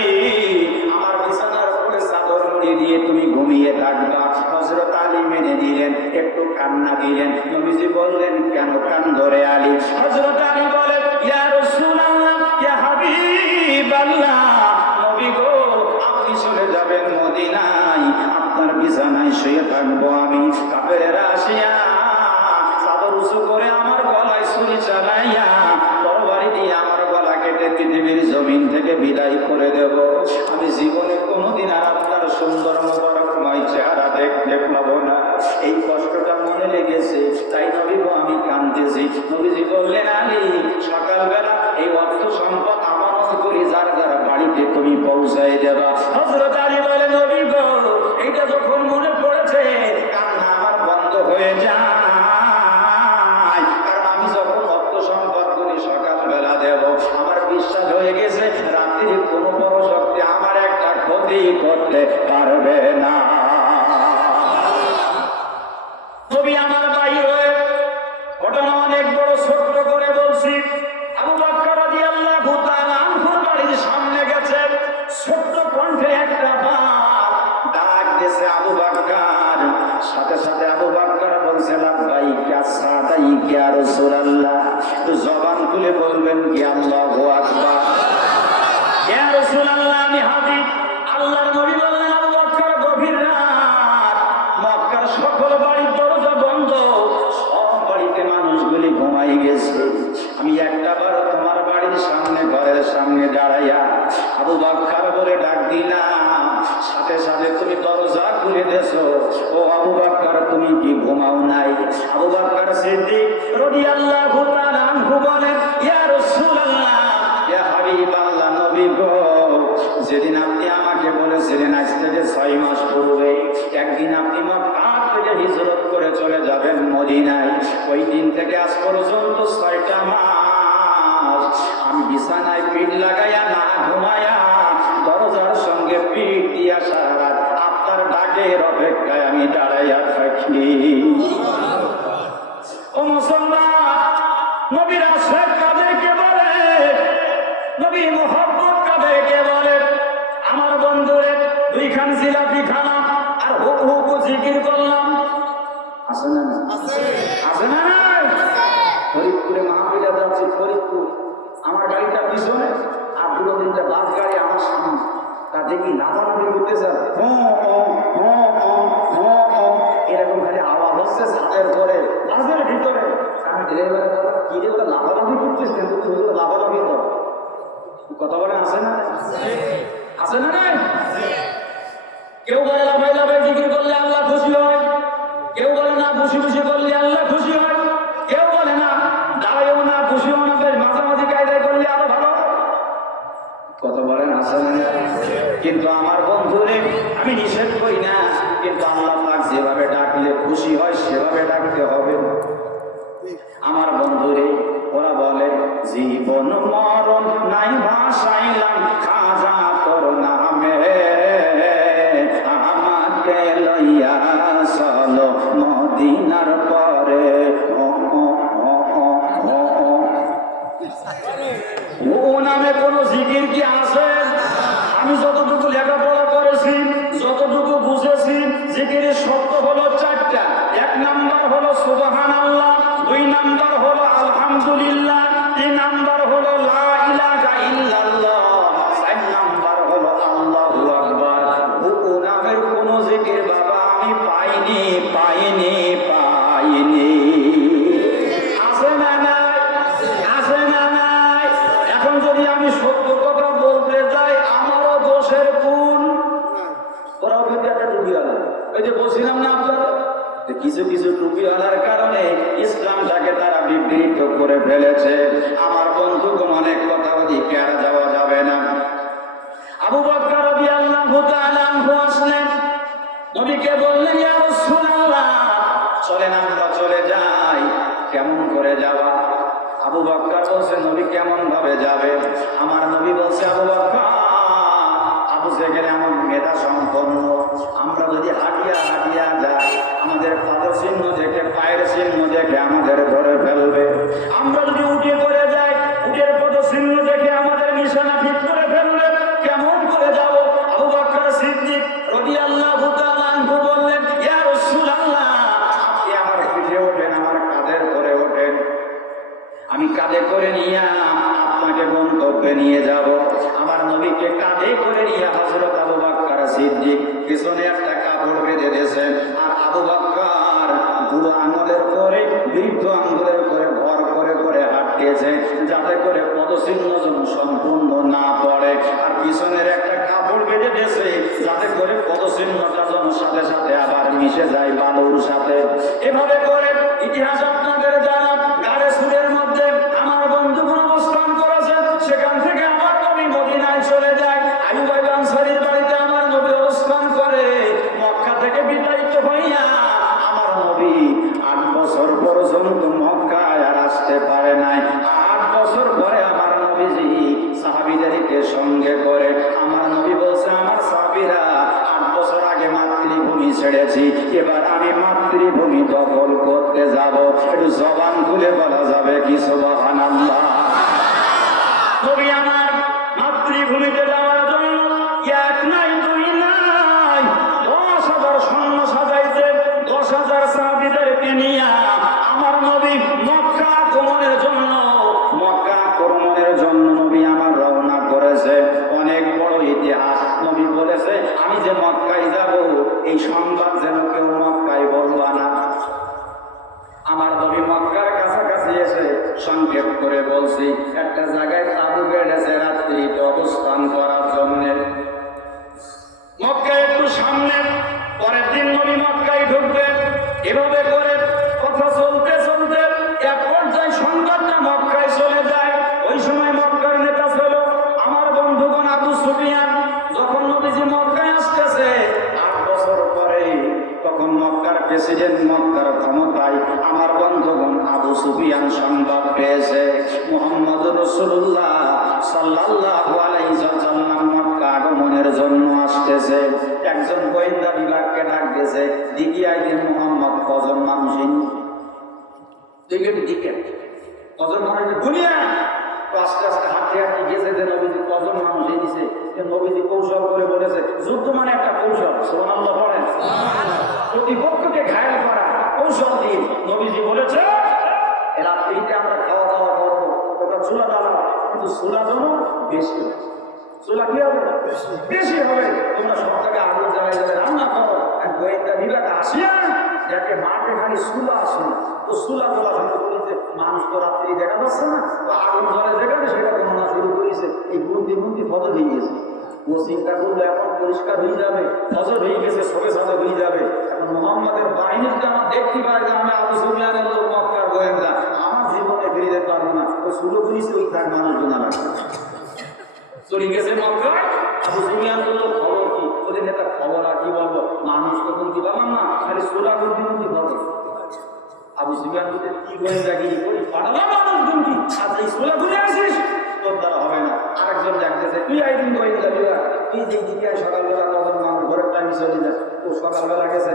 আমার বিছানার উপরে চাদর মুড়ি দিয়ে তুমি ঘুমিয়ে থাকবা। হযরত আলী মেনে নিলেন, একটু কান্না দিলেন। নবীজি বললেন, কেন কান্দো রে আলী? হযরত আলী বলেন, ইয়া রাসূলুল্লাহ, ইয়া হাবিবাল্লাহ, নবী গো, আপনি চলে যাবেন মদিনায়, আপনার বিছানায় শুয়ে থাকবো আমি। কাফেরেরা আসিয়া চাদর উঁচু করে আমার গলায় ছুরি চালাইয়া তরবারি কোনোদিন আর আপনার সুন্দর মোবারকময় চেহারা দেখতে পাবো না। এই কষ্টটা মনে লেগেছে, তাই নবী গো আমি কাঁদতেছি। নবীজি বললেন, আলী সকালবেলা এই অর্থ সম্পদ আমানত করি যার যার বাড়িতে তুমি পৌঁছাই দেবা। হযরত আলী বলে, নবী গো এইটা যখন মনে পড়েছে কান্না আমার বন্ধ হয়ে যায়, কারণ আমি যখন অর্থ সম্পদ করি সকালবেলা দেব, আমার বিশ্বাস হয়ে গেছে রাত্রির কোনো বড় শক্তি আমার একটা ক্ষতি করতে পারবে না। নবী আমার বাইরে ঘটনা অনেক বড় ছোট্ট করে বলছি। আবু বকর রাদিয়াল্লাহু তাআলা আনহুর বাড়ির সামনে গেছে, ছোট্ট কণ্ঠে একটা ডাক দিয়েছে, আবু বকর। সাথে সাথে আবু বকর বলছে, লাব্বাইকা সাদাইকা ইয়া রাসূলুল্লাহ। জবান খুলে বলবেন কি আল্লাহু আকবার, ইয়া রাসূলুল্লাহ আমি হাজির। আল্লাহর নবী বললেন, আবু বকর গভীর রাত, মক্কার সকল বাড়ির দরজা বন্ধ, সব বাড়িতে মানুষগুলি ঘুমাই গেছে। আমি একটাবার তোমার বাড়ির সামনে ঘরের সামনে দাঁড়াইয়া আবু বকর বলে ডাক দিলাম, সাথে সাথে তুমি দরজা খুলে দিয়েছো। ও আবু বকর তুমি কি ঘুমাও নাই? আবু বকর সিদ্দিক রাদিয়াল্লাহু তাআলা আনহু বলেন, ইয়া রাসূলুল্লাহ, ইয়া হাবিবাল্লাহ, নবী গো যেদিন আপনি আমাকে বলেছিলেন আজ থেকে 6 মাস পূর্বে একদিন আপনি মক্কা থেকে হিজরত করে চলে যাবেন মদিনায়, ওই দিন থেকে আজ পর্যন্ত 6টা মাস আমি বিছানায় পিঠ লাগাইয়া না ঘুমায়া দরজার সঙ্গে পিঠ দিয়া সারা রাত আপনার ডাকের অপেক্ষায় আমি দাঁড়াইয়া থাকি। ও মুসলমান, নবীর আশিক কাদেরকে বলে? নবী মুহাব্বত কাদেরকে বলে? আমার বন্ধুরে 2 খান জিলাপি খালাম আর হু হু জিকির করলাম, আছে না? আছে না? ফরিদপুরে মাহফিলে যাচ্ছি, ফরিদপুর আমার গাড়িটা পিছনে আর 2-3টা বাস গাড়ি আমার সামনে, তা দেখি লাফালাফি করতেছে, এরকম খালি আওয়াজ হচ্ছে ছাদের পরে বাসের ভিতরে। আমি ড্রাইভারের কথা কি রে ওটা লাফালাফি করতেছে, কিন্তু লাফালাফি তো কথা বলেন, আছে না? আছে না? কেউ বলে লাফাই লাফাই জিকির করলে আল্লাহ খুশি হয়, কেউ বলে না খুশি খুশি করলে আল্লাহ খুশি হয়, কেউ বলে না দাঁড়াইও না খুশিও না, মাঝামাঝি কায়দায় করলে আরো ভালো। কথা বলেন, আছে না? কিন্তু আমার বন্ধুরে আমি নিষেধ করি না, কিন্তু আল্লাহ পাক যেভাবে ডাকলে খুশি হয় সেভাবে ডাকতে হবে। আমার বন্ধুরে ওরা বলে, জীবন মরণ নাই ভাসাইলাম খাজা তোর নামে, আমাকে লইয়া চলো মদিনার পরে। ও নামে কোন জিকির কি আছে? আমি যতটুকু লেখাপড়া করেছি, যতটুকু বুঝেছি, জিকিরের শব্দ হলো 4টা। 1 নাম্বার হলো সুবহানাল্লাহ, 2 নাম্বার হলো আলহামদুলিল্লাহ, 3 নাম্বার হলো লা ইলাহা ইল্লাল্লাহ, 4 নাম্বার হলো আল্লাহু আকবার। ও নামের কোন জিকির বাবা আমি পাইনি। আছে না নাই? আছে না নাই? এখন যদি আমি সত্য কথা বলতে যাই আমারও দোষের গুণ। ওরাও কিন্তু একটা টুপিওয়ালা, ওই যে বলছিলাম না আপনারা, কিছু কিছু টুপিওয়ালার কারণে ইসলামটাকে তারা বিবৃত করে ফেলেছে। আমার বন্ধুগণ অনেক কথা ওদিকে আর যাওয়া যাবে না। আবু বকর রাদিয়াল্লাহু তাআলা আনহু আসলেন, নবীকে বললেন, ইয়া রাসূলুল্লাহ চলেন আমরা চলে যাই। কেমন করে যাওয়া? আবু বকর বলছে, নবী কেমন ভাবে যাবে? আমার নবী বলছে, আবু বকর, আবু জেহেল এমন মেধা সম্পন্ন, আমরা যদি হাঁটিয়া হাঁটিয়া যাই আমাদের পাদের চিহ্ন দেখে, পায়ের চিহ্ন দেখে আমাদের ধরে ফেলবে। আমরা যদি উঠে করে যাই, উঠের পদ চিহ্ন দেখে আমাদের নিশানা ঠিক করে ফেলবে। কেমন করে যাব? আবু বকর সিদ্দিক রাদিয়াল্লাহু তাআলা আনহু বললেন, ইয়া রাসূলুল্লাহ আপনি আমার পিঠে ওঠেন, আমার কাঁধের করে ওঠেন, আমি কাঁধে করে নিয়ে আপনাকে গন্তব্যে নিয়ে যাব। আমার নবীকে কাঁধে করে নিয়ে হযরত আবু বকর সিদ্দিক পিছনে একটা কাপড় বেঁধে দিয়েছেন, আর আবু বকর বুড়ো আঙুলের করে বৃদ্ধ আঙুলের করে ভর করে করে হাঁটিয়েছে, যাতে করে পদচিহ্ন যেন সম্পূর্ণ না পড়ে। আর পিছনের একটা কাপড় বেঁধে দিয়েছে মিশে যায় বালুর সাথে। এভাবে করে ইতিহাস আপনাদের জানা, গাড়ে সুরের মধ্যে আমার বন্ধুগণ অবস্থান করেছে। সেখান থেকে আমার নবী মদিনায় চলে যায়। আইয়ুব আনসারীর বাড়িতে আমার নবী অবস্থান করে। মক্কা থেকে বিতাড়িত হইয়া আমার নবী 8 বছর পর্যন্ত মক্কায় আর আসতে পারে নাই। 8 বছর পরে আমার নবীজি সাহাবীদেরকে সঙ্গে করে আমার নবী বলছে, আমার সাহাবীরা 8 বছর আগে মাতৃভূমি ছেড়েছি, এবার আমি মাতৃভূমি দখল করতে যাব। একটু জবান খুলে বলা যাবে কি সুবহানাল্লাহ। নবী আমার মাতৃভূমিতে যাওয়ার জন্য এক নাই দুই নাই 10,000 সৈন্য সাজাইছে, 10,000 সাহাবীদেরকে নিয়ে আমার নবী মক্কা আক্রমণের জন্য নবী আমার রওনা করেছে। অনেক বড় ইতিহাস। নবী বলেছে, আমি যে মক্কায় যাব এই সংবাদ যেন কেউ মক্কায় বলবা না। আমার নবী মক্কার কাছাকাছি এসে সংক্ষেপ করে বলছি, একটা জায়গায় তাবু বেড়েছে রাত্রিতে অবস্থান করার জন্য। মক্কায় একটু সামনে, পরের দিন নবী মক্কায় ঢুকবে। এভাবে করে কথা চলতে চলতে এক পর্যায়ে সংবাদটা মক্কায় চলে যায়। ওই সময় মক্কার নেতা ছিল আমার বন্ধুগণ আবু সুফিয়ান। যখন নবীজি মক্কায় আসতেছে 8 বছর পরে, তখন মক্কার প্রেসিডেন্ট, মক্কার ক্ষমতায় আমার বন্ধুগণ আবু সুফিয়ান সংবাদ পেয়েছে মুহাম্মদ রাসূলুল্লাহ সাল্লাল্লাহু আলাইহি ওয়াসাল্লাম মক্কা আগমনের জন্য আসতেছে। একজন গোয়েন্দা বিভাগকে ডাক দিয়েছে, দিকে আইদিন মুহাম্মদ কজন মানুষ দিকে কজন মানুষ দুনিয়া আস্তে আস্তে হাঁটতে হাঁটতে গেছে যে নবীজি কজন মানুষ এনেছে। নবীজি কৌশল করে বলেছে, যুদ্ধ মানে একটা কৌশল। সুবহানাল্লাহ বলেন। প্রতিপক্ষকে ঘায়েল করা কৌশল দিয়ে নবীজি বলেছে, রাত্রিতে আমরা খাওয়া দাওয়া করবো, ওটা চুলা জ্বালাও, কিন্তু চুলা যেন বেশি হবে। চুলা কি হবে? বেশি হবে। তোমরা সব জায়গায় আগুন জ্বালাই যাবে, রান্না করো। গোয়েন্দা বিভাগ আসিয়া যাকে মাঠে খালি চুলা আসে, তো চুলা জ্বলা শুরু করেছে। মানুষ তো রাত্রি দেখা যাচ্ছে না, তো আগুন জ্বলে যেখানে সেটা গণনা শুরু করেছে। এই বুদ্ধি ফজর হয়ে গেছে। ও চিন্তা করলো এখন পরিষ্কার হয়ে যাবে, ফজর হয়ে গেছে, সবে সাজা হয়ে যাবে। এখন মুহাম্মাদের বাহিনীতে আমার দেখতে পাই যে আমি আবু সুফিয়ানের লোক, মক্কার গোয়েন্দা, আমার জীবনে ফিরে যেতে পারবো না। ও শুরু করেছে ওই থাক মানুষ গোনা লাগবে। চলে গেছে মক্কা। আবু সুফিয়ান বললো, খবর কি? ওদের নেতা, খবর আর কি বলবো, মানুষ তো বলতে পারলাম না, খালি সোলা বুদ্ধি খবর। আবু সুফিয়ান বলতে, কি গোয়েন্দাগিরি করি, পাঠালাম মানুষ গুনতি, আচ্ছা এই সোলা ঘুরে আসিস, তোর দ্বারা হবে না। আরেকজন দেখতেছে, তুই একদিন গোয়েন্দা বিভাগ, তুই যে দিকে সকালবেলা কখন মানুষ ঘরের টাইমে চলে যাস, ও সকালবেলা গেছে,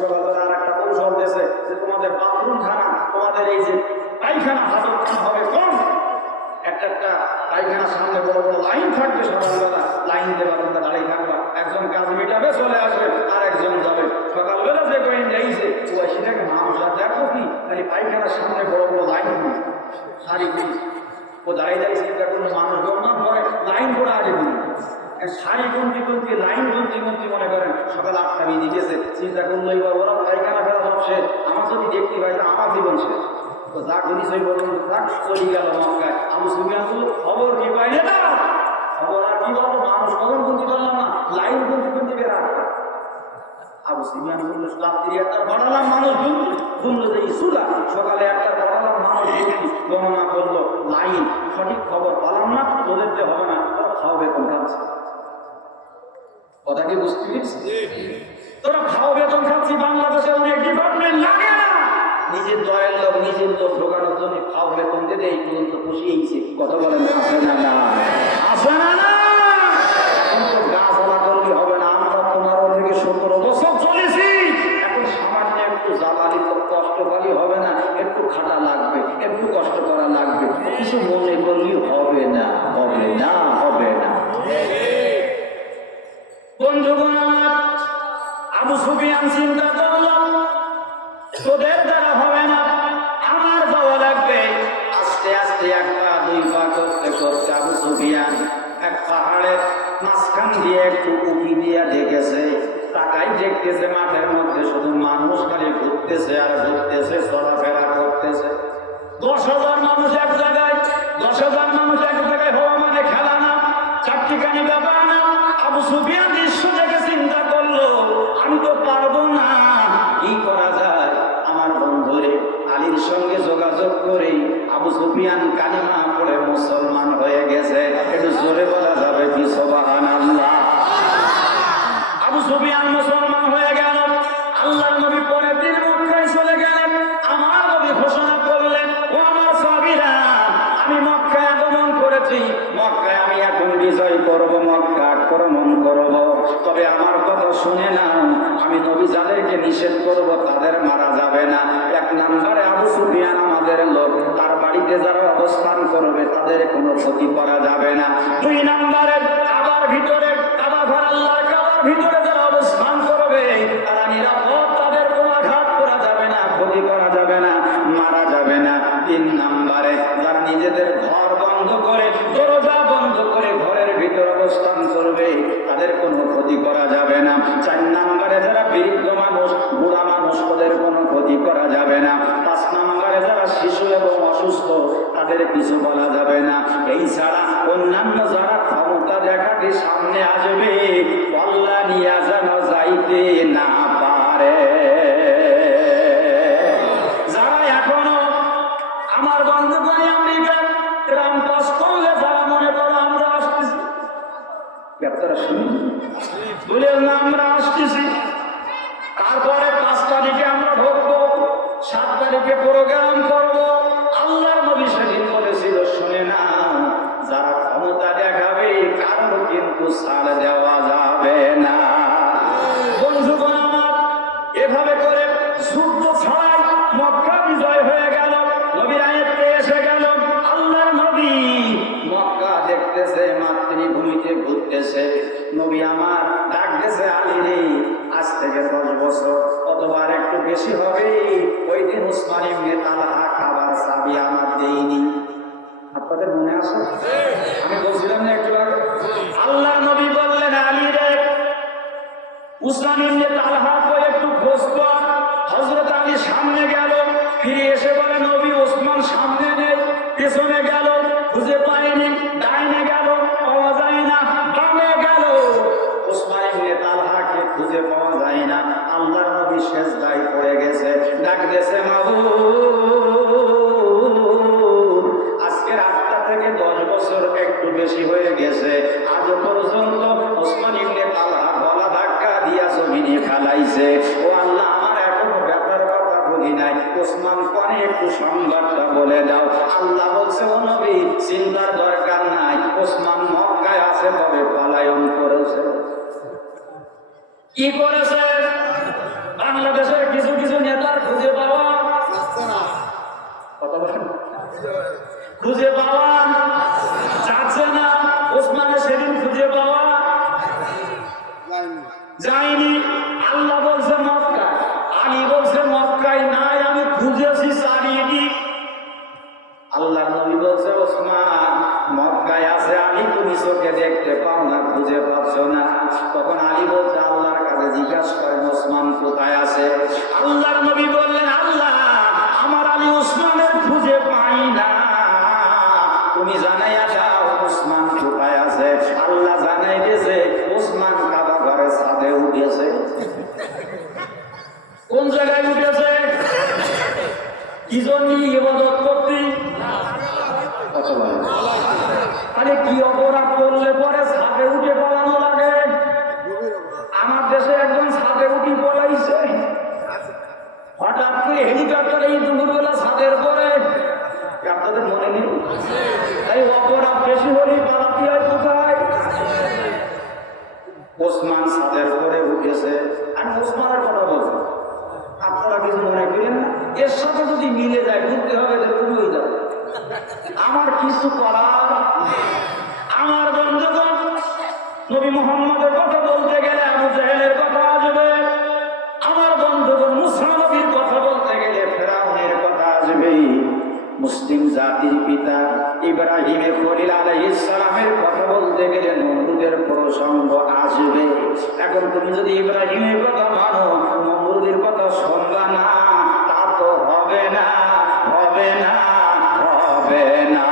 সকালবেলা আর একটা কৌশল দিয়েছে যে তোমাদের বাথরুম খানা, তোমাদের এই যে পায়খানা হাজত হবে কম, একটা পায়খানার সামনে বড় বড় লাইন থাকবে, সকালবেলা লাইন দেবা, তোমরা দাঁড়িয়ে থাকবা, একজন কাজ মেটাবে চলে আসবে, আর একজন যাবে। সকালবেলা যে গোয়েন যাইছে ও সেটাকে মানুষ আর দেখো কি খালি পায়খানার সামনে বড় বড় লাইন সারি করি, ও দাঁড়িয়ে চিন্তা করলো মানুষ গণনা করে লাইন করে আগে দিন সারি গুনতি লাইন গুনতি মনে করেন সকাল 8টা বেজে গেছে। চিন্তা করলো এবার ওরা পায়খানা ফেরা সব শেষ, আমার যদি দেখতে পাই তা আমার জীবন শেষ। তো যা গুনিসই বলুন তাক চলে গেল মক্কায়। আবু সুফিয়ান বলল, খবর কি পাইলে না, খবর আর কি বলবো, মানুষ কখন গুনতে পারলাম না, লাইন গুনতে বেরা। আবু সুফিয়ান বলল, রাত্রি 1টা বাড়ালাম মানুষ গুনলো যে ইসুলা, সকালে 1টা বাড়ালাম মানুষ গণনা করলো লাইন, সঠিক খবর পালাম না, তোদেরতে হবে না, তোরা খাও বেতন খাচ্ছি। কথা কি বুঝতে পেরেছি? তোরা খাও বেতন খাচ্ছি, বাংলাদেশে অনেক ডিপার্টমেন্ট লাগে না, নিজের দয়ের লোক নিজের লোক ঢোকানোর জন্য খাও বেতন দিতে এই পর্যন্ত পুষিয়েছে। কথা বলেন আসে না? না আসে না? এখন তো গাছ আলা করলে হবে না, আমরা 15 থেকে 17 বছর চলেছি, এখন সামান্য একটু জ্বালালি কষ্ট খালি হবে না, একটু খাটা লাগবে, একটু কষ্ট করা লাগবে, কিছু মনে করলে হবে না, হবে না, হবে না। বন্ধুগণ আমার, আবু সুফিয়ান চিন্তা করলাম তোদের দ্বারা হবে না, আমার যাওয়া লাগবে। আস্তে আস্তে 1 পা 2 পা করতে করতে আবু সুফিয়ান এক পাহাড়ের মাঝখান দিয়ে একটু উঁকি দিয়ে দেখেছে, তাকাই দেখতেছে মাঠের মধ্যে শুধু মানুষ খালি ঘুরতেছে আর ঘুরতেছে, চলাফেরা করতেছে। 10,000 মানুষ এক জায়গায়, 10,000 মানুষ এক জায়গায় হওয়া মানে খেলা না, চারটিখানি ব্যাপার না। আবু সুফিয়ান দৃশ্য দেখে চিন্তা করলো, আমি তো পারবো না সুফিয়ান কালিমা পড়ে মুসলমান হয়ে গেছে। একটু জোরে বলা যাবে কি সুবহানাল্লাহ? আবু সুফিয়ান মুসলমান হয়ে গেল। আল্লাহর নবী পরের দিন মক্কায় চলে গেলেন। আমার নবী ঘোষণা করলেন, ও আমার সাহাবীরা, আমি মক্কায় আগমন করেছি, মক্কায় আমি এখন বিজয় করব, মক্কা আক্রমণ করব। তবে আমার কথা শুনে নাও, আমি নবী যাদেরকে নিষেধ করব তাদের মারা যাবে না। এক নম্বরে আবু সুফিয়ান আমাদের লোক, তার বাড়িতে যারা অবস্থান করবে তাদের কোনো ক্ষতি করা যাবে না। দুই নম্বরে কাবার ভিতরে, কাবা ঘর আল্লাহর কাবার ভিতরে যারা অবস্থান করবে তারা নিরাপদ, তাদের কোনো আঘাত করা যাবে না, ক্ষতি করা যাবে না, মারা যাবে না। তিন নম্বরে যারা নিজেদের ঘর বন্ধ করে, দরজা বন্ধ করে ঘরের ভিতর অবস্থান করবে তাদের কোনো ক্ষতি করা যাবে না। চার নম্বরে যারা বৃদ্ধ মানুষ, বুড়া মানুষ, ওদের কোনো ক্ষতি করা যাবে না। পাঁচ নম্বরে যারা শিশু এবং অসুস্থ তাদের কিছু বলা যাবে না। এই ছাড়া অন্যান্য যারা ক্ষমতা দেখাতে সামনে আসবে পাল্লা নিয়ে যেন যাইতে না পারে। যারা এখনো আমার বন্ধুগণ আমেরিকা ট্রাম্প পাস করলে যারা মনে করো আমরা আসতেছি, আপনারা শুনুন, বলেন না আমরা আসতেছি, তারপরে 5 তারিখে আমরা ঢুকবো, 7 তারিখে প্রোগ্রাম করবো। আল্লাহর নবী সেদিন বলেছিল, শুনে না, যারা ক্ষমতা দেখাবে কারো কিন্তু ছাড় দেওয়া যাবে না। বন্ধুগণ আমার, এভাবে করে যুদ্ধ ছাড়াই মক্কা বিজয় হয়ে গেল, নবীর আয়াতে এসে গেল। আল্লাহর নবী মক্কা দেখতেছে, মাতৃভূমিতে ঘুরতেছে। নবী আমার ডাক দিয়েছে, আলী রে, আজ থেকে 10 বছর অথবা একটু বেশি হবে, ওই দিন উসমান ইবনে তালহা খাবার চাবি আমার দেয়নি। আপনাদের মনে আছে? আমি বলছিলাম না একটু আগে, আল্লাহর নবী বললেন, আলী রে, উসমান ইবনে তালহা কই একটু খোঁজ কর। হযরত আলী সামনে গেল, ফিরে এসে বলে, নবী ওসমান সামনে নেই, পেছনে গেল, খুঁজে পায়নি, ডাইনে গেল, পাওয়া যায় না, বামে গেল, উসমান ইবনে তালহাকে খুঁজে পাওয়া যায় না। আল্লাহর নবী সেজদায় পড়ে গেছে, ডাক দিয়েছে, মাবুদ, আজকে রাতটা থেকে 10 বছর একটু বেশি হয়ে গেছে, আজ পর্যন্ত উসমান ইবনে তালহা গলা ধাক্কা দিয়া জমিনে ফেলাইছে। ও আল্লাহ, আমার এখনো ব্যাপার কথা বলি নাই, ওসমান কোনে একটু সংবাদটা বলে দাও। আল্লাহ বলছে, ও নবী, চিন্তার দরকার নাই, ওসমান মক্কায় আছে, তবে পলায়ন করেছে। কি করেছে? বাংলাদেশের কিছু কিছু নেতার খুঁজে পাওয়া, খুঁজে পাওয়া যাচ্ছে না। ওসমানের সেদিন খুঁজে পাওয়া যায়নি। আল্লাহ বলছে মক্কায়, আলী বলছে মক্কায় নাই, আমি খুঁজেছি চারিদিক। আল্লাহ নবী বলছে, ওসমান মক্কায় আছে, আলী তুমি চোখে দেখতে পাও না, খুঁজে পাচ্ছ না। তখন আলী বলছে, আল্লাহর কাছে জিজ্ঞাসা করেন ওসমান কোথায় আছে। আল্লাহর নবী বললেন, আল্লাহ, আমার আলী ওসমানের খুঁজে পাই না, তুমি জানাইয়া দাও ওসমান কোথায় আছে। আল্লাহ জানাই দিয়েছে, ওসমান কাবা ঘরে ছাদে উঠেছে। কোন জায়গায় উঠেছে? কি জন্য? ইবাদত করতে। আরে কি অপরাধ করলে পরে ছাদে উঠে পালানো লাগে? আমার দেশে একজন ছাদে উঠে পলাইছে, হঠাৎ করে হেলিকপ্টারে এই দুপুরবেলা ছাদের পরে, আপনাদের মনে নেই? তাই অপরাধ বেশি হলেই পালাতে হয় কোথায়? ওসমান ছাদের পরে উঠেছে। আমি ওসমানের কথা বলছি, আপনারা কিছু মনে করেন না, এর সাথে যদি মিলে যায় ঘুরতে হবে, হয়ে যাবে, আমার কিছু করার। আমার বন্ধুগণ, নবী মুহাম্মদের কথা বলতে গেলে আবু জাহেলের কথা আসবে। আমার বন্ধুগণ, মুসা নবীর কথা বলতে গেলে ফেরাউনের কথা আসবে। মুসলিম জাতির পিতা ইব্রাহিম খলিল আলাইহিস সালামের কথা বলতে গেলে নমরুদের প্রসঙ্গ আসবে। এখন তুমি যদি ইব্রাহিমের কথা মানো, নমরুদের কথা শুনবা না, তা তো হবে না, হবে না, হবে না।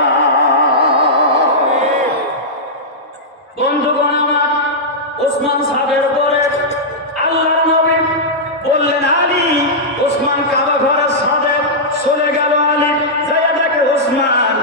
বন্ধুগণ আমার, ওসমান সাহেবের পরে আল্লাহর নবী বললেন, আলী, ওসমান কাবা ঘরের ছাদে চলে গেল। আলী যাইয়া দেখে ওসমান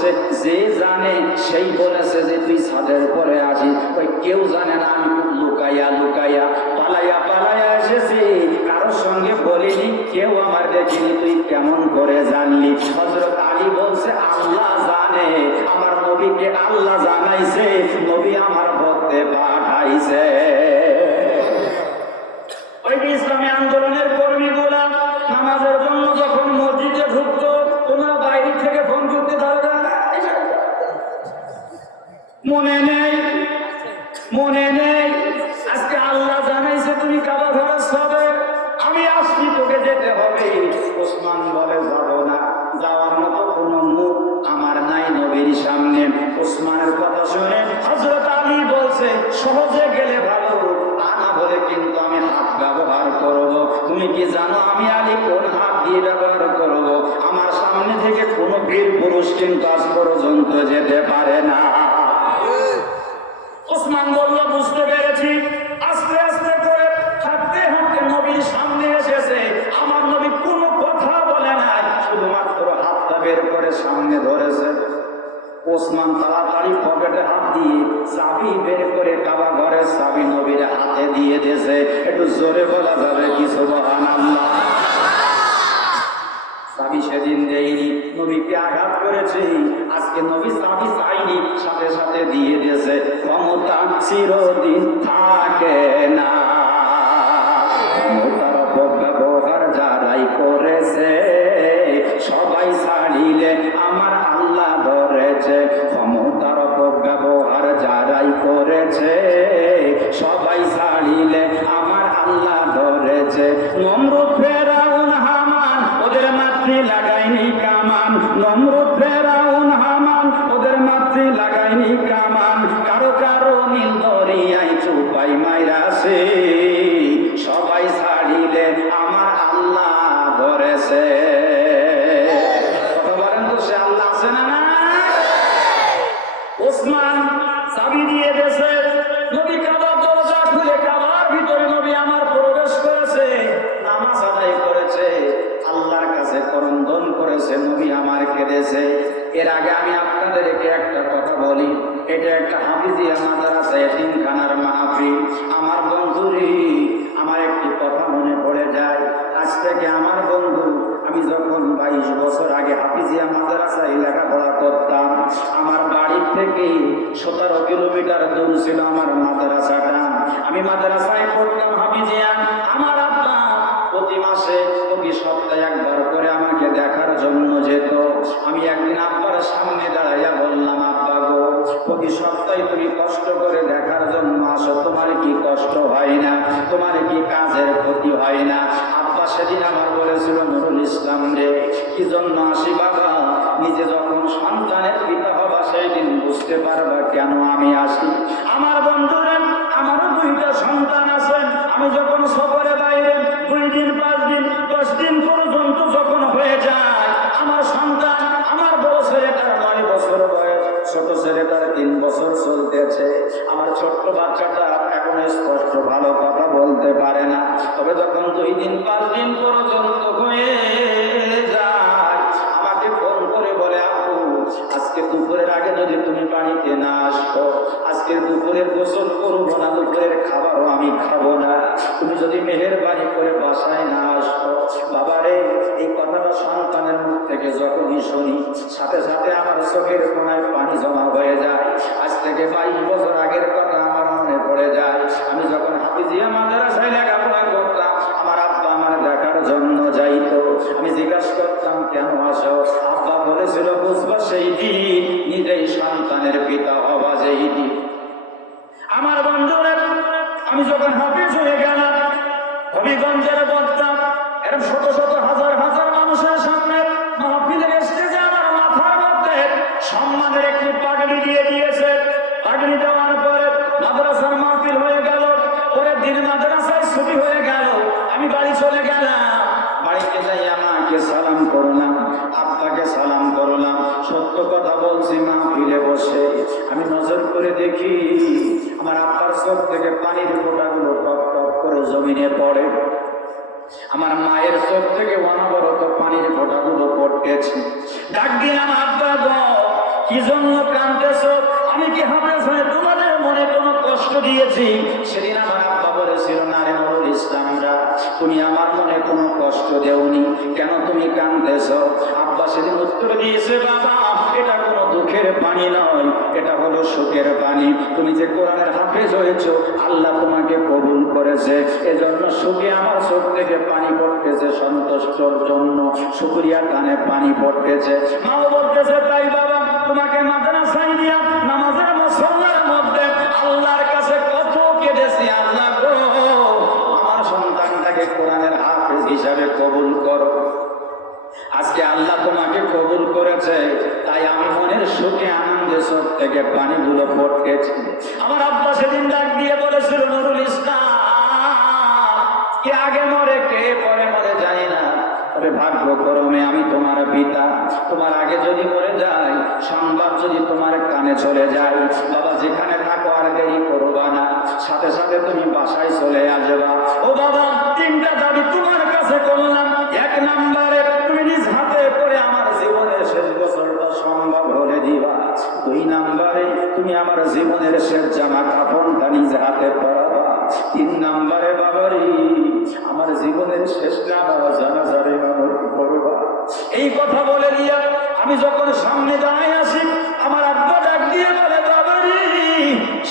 বলছে যে জানে সেই বলেছে যে তুই ছাদের উপরে আসি, ওই কেউ জানে না, আমি খুব লুকাইয়া লুকাইয়া পালাইয়া পালাইয়া এসেছি, কারোর সঙ্গে বলিনি, কেউ আমার দেখিনি, তুই কেমন করে জানলি? হযরত আলী বলছে আল্লাহ জানে, আমার নবীকে আল্লাহ জানাইছে, নবী আমার ভক্তে পাঠাইছে। ওই ইসলামী আন্দোলনের কর্মীগুলা নামাজের জন্য যখন মসজিদে ঢুকতো, তোমরা বাইরে থেকে ফোন করতে পারবে না, মনে নেই? মনে নেই? আজকে আল্লাহ জানাইছে তুমি কাবা ঘরে যাবে, আমি আসছি, তোকে যেতে হবে। ওসমান বলে যাব না, যাওয়ার মতো কোনো মুখ আমার নাই নবীর সামনে। ওসমানের কথা শুনে হযরত আলী বলছে সহজে গেলে ভালো, আনা বলে কিন্তু আমি হাত ব্যবহার করব। তুমি কি জানো আমি আলী কোন হাত দিয়ে ব্যবহার করব? আমার সামনে থেকে কোনো বীর পুরুষ কিন্তু আজ পর্যন্ত যেতে পারে না। ওসমান বলল বুঝতে পেরেছি। আস্তে আস্তে করে হাঁটতে হাঁটতে নবীর সামনে এসেছে, আমার নবী কোনো কথা বলে নাই, শুধুমাত্র হাতটা বের করে সামনে ধরেছে। ওসমান তাড়াতাড়ি পকেটে হাত দিয়ে চাবি বের করে কাবা ঘরের চাবি নবীর হাতে দিয়ে দিয়েছে। একটু জোরে বলা যাবে কি সুবহানাল্লাহ? চাবি সেদিন দেয়নি, নবীকে আঘাত করেছে, আজকে নবী চাবি চাইনি, সাথে সাথে দিয়ে দিয়েছে। ক্ষমতা চিরদিন থাকে না, ক্ষমতার অপব্যবহার যারাই করেছে সবাই ছাড়িলে আমার আল্লাহ ধরেছে। ক্ষমতার অপব্যবহার যারাই করেছে সবাই ছাড়িলে আমার আল্লাহ ধরেছে। নমরুদ ফেরাউন হামান ওদের মাতৃ লাগাইনি কামান, নমরুদ ফেরাউন হামান ওদের মাতৃ লাগাইনি কামান, কারো কারো নীল দরিয়ায় চুপাই মাইরাছে সবাই ছাড়িলে আমার আল্লাহ ধরেছে। কথা বলেন তো, সে আল্লাহ আছে না? না, ওসমান চাবি দিয়ে দেশে, নবী কাবার দরজা খুলে কাবার ভিতরে নবী আমার প্রবেশ করেছে, নামাজ আদায় করেছে, আল্লাহর কাছে করন্দন করেছে, নবী আমার কেঁদেছে। এর আগে আমি আপনাদেরকে একটা কথা বলি, এটা একটা হাফিজিয়া মাদ্রাসা এতিমখানার মাহফিল। আমার বন্ধুরি, আমার একটি কথা মনে পড়ে যায়। আজ থেকে আমার বন্ধু, আমি যখন 22 বছর আগে হাফিজিয়া মাদ্রাসায় লেখাপড়া করতাম, আমার বাড়ির থেকে 17 কিলোমিটার দূর ছিল আমার মাদ্রাসাটা। আমি মাদ্রাসায় পড়তাম হাফিজিয়া। আমার আব্বা প্রতি মাসে প্রতি সপ্তাহে একবার করে আমাকে দেখার জন্য যেত। আমি একদিন আব্বার সামনে দাঁড়াইয়া বললাম, আব্বা গো, প্রতি সপ্তাহে তুমি কষ্ট করে দেখার জন্য আসো, তোমার কি কষ্ট হয় না? তোমার কি কাজের ক্ষতি হয় না? আব্বা সেদিন আমার বলেছিল, নুরুল ইসলাম রে, কি জন্য আসি বাবা? নিজে যখন সন্তানের পিতা হবা সেই দিন বুঝতে পারবা কেন আমি আসি। আমার বন্ধুরা, আমারও 2টা সন্তান আছে। আমি যখন সফরে বাইরে 2 দিন 5 দিন 10 দিন পর্যন্ত যখন হয়ে যায়, আমার সন্তান, আমার বড় ছেলেটার 9 বছর বয়স, ছোট ছেলেটার 3 বছর চলতেছে। আমার ছোট্ট বাচ্চাটা এখন স্পষ্ট ভালো কথা বলতে পারে না, তবে যখন 2 দিন 5 দিন পর্যন্ত হয়ে যায়, আমাকে ফোন করে বলে, আপু আজকে দুপুরের আগে যদি তুমি বাড়িতে না আসো, আজকে দুপুরের গোসল করবো না, দুপুরের খাবারও আমি খাবো না, তুমি যদি মেহেরবানি করে বাসায় না আসো। বাবারে, এই কথাটা সন্তানের মুখ থেকে যখনই শুনি, সাথে সাথে আমার চোখের কোনায় পানি জমা হয়ে যায়। আজ থেকে 22 বছর আগের কথা আমার মনে পড়ে যায়। আমি যখন হাফিজিয়া মাদ্রাসায় লেখাপড়া করতাম, আমার আব্বা আমার দেখার জন্য যাইতো। আমি জিজ্ঞাসা করতাম, কেন আসো? আব্বা বলেছিল, বুঝবা সেই দিন, নিজেই সন্তানের পিতা হবা যেই দিন। আমার বন্ধুরা, আমি যখন হাফিজ হয়ে গেলাম, হবিগঞ্জের বক্তা, এরকম শত শত হাজার হাজার মানুষের সামনে মাহফিলের স্টেজে আমার মাথার মধ্যে সম্মানের একটি পাগড়ি দিয়ে দিয়েছে। পাগড়ি দেওয়ার পরে মাদ্রাসার মাহফিল হয়ে গেল, পরের দিন মাদ্রাসায় ছুটি হয়ে গেল, আমি বাড়ি চলে গেলাম। বাড়িতে যাই আমাকে সালাম করলাম, আব্বাকে সালাম করলাম। সত্য কথা বলছি, মাহফিলে বসে আমি নজর করে দেখি আমার আব্বার চোখ থেকে পানির ফোঁটাগুলো টপ টপ করে জমিনে পড়ে। আমার মায়ের চোখ থেকে অনবরত পানির ফোঁটাগুলো পড়তেছে। ডাক দিলাম, আব্বা গো, কি জন্য কাঁদতেছো? আমি কি হাফেজ হয়ে তোমাদের মনে কোনো কষ্ট দিয়েছি? সেদিন আমার আব্বা বলেছিল, না রে নুরুল ইসলামরা, তুমি আমার মনে কোনো কষ্ট দেওনি, কেন তুমি কাঁদতেছো? আব্বা সেদিন উত্তর দিয়েছে, বাবা এটা কোনো দুঃখের পানি নয়, এটা হলো সুখের পানি। তুমি যে কোরআনের হাফেজ হয়েছো, আল্লাহ তোমাকে কবুল করেছে, এজন্য সুখে আমার চোখ থেকে পানি পড়তেছে, সন্তুষ্টর জন্য শুকরিয়া গানে পানি পড়তেছে। মাও বলতেছে, তাই বাবা তোমাকে মাদ্রাসায় দিয়া নামাজের মুসল্লার মধ্যে আল্লাহর কাছে কত কেঁদেছি, আল্লাহ গো আমার সন্তানটাকে কোরআনের হাফেজ হিসাবে কবুল করো। আজকে আল্লাহ তোমাকে কবুল করেছে, তাই আমি মনের সুখে আনন্দে চোখ থেকে পানিগুলো পড়তেছি। আমার আব্বা সেদিন ডাক দিয়ে বলেছিল, নুরুল ইসলাম, কে আগে মরে কে পরে মরে জানি না, তবে ভাগ্যক্রমে আমি তোমার পিতা, তোমার আগে যদি মরে যাই, সংবাদ যদি তোমার কানে চলে যায়, বাবা যেখানে থাকো আর দেরি করবা না, সাথে সাথে তুমি বাসায় চলে আসবা। ও বাবা, তিনটা দাবি তোমার কাছে করলাম। এক নম্বরে তুমি নিজ হাতে করে আমার জীবনের শেষ বছরটা সম্ভব হলে দিবা। দুই নম্বরে তুমি আমার জীবনের শেষ জামা কাপড়টা নিজ হাতে পরাবা। তিন নম্বরে বাবারি আমার জীবনের শেষ জানাজারে করবা। এই কথা বলে দিয়া আমি যখন সামনে দাঁড়ায় আসি, আমার আব্বা ডাক দিয়ে বলে, বাবারি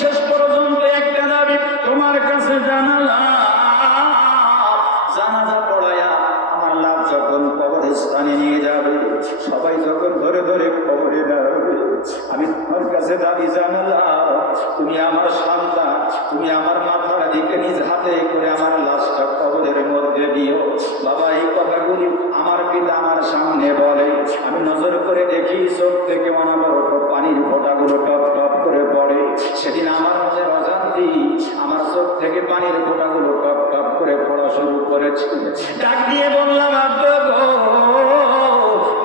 শেষ পর্যন্ত একটা দাবি তোমার কাছে জানালাম, জানাজা পড়ায়া আমার লাভ যখন কবরস্থানে নিয়ে যাবে, সবাই যখন ধরে ধরে কবরে দাঁড়াবে, আমি তোমার কাছে দাবি জানালাম, তুমি আমার সন্তান, তুমি আমার মাথার দিকে নিজ হাতে করে আমার লাশটা কবরের মধ্যে দিও। বাবা এই কথাগুলি আমার পিতা আমার সামনে বলে, আমি নজর করে দেখি চোখ থেকে অনবরত পানির ফোঁটাগুলো টপ টপ করে পড়ে। সেদিন আমার মনে অজান্তি আমার চোখ থেকে পানির ফোঁটাগুলো টপ টপ করে পড়া শুরু করেছে। ডাক দিয়ে বললাম, আব্বা গো,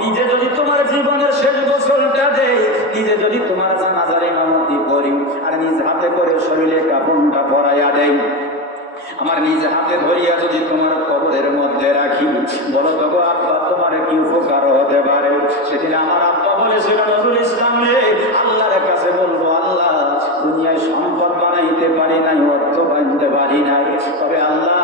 নিজে যদি তোমার জীবনের শেষ বছরটা দেই, নিজে যদি তোমার জানাজারে ইমামতি করি, আর নিজ হাতে করে শরীরে কাপড়টা পরাইয়া দেই, আমার নিজ হাতে ধরিয়া যদি তোমার কবরের মধ্যে রাখি, বলো তো গো আব্বা তোমার কি উপকার হতে পারে? সেদিন আমার আব্বা বলেছিল, নুরুল ইসলাম রে, আল্লাহর কাছে বলবো, আল্লাহ দুনিয়ায় সম্পদ বানাইতে পারি নাই, অর্থ বানাইতে পারি নাই, তবে আল্লাহ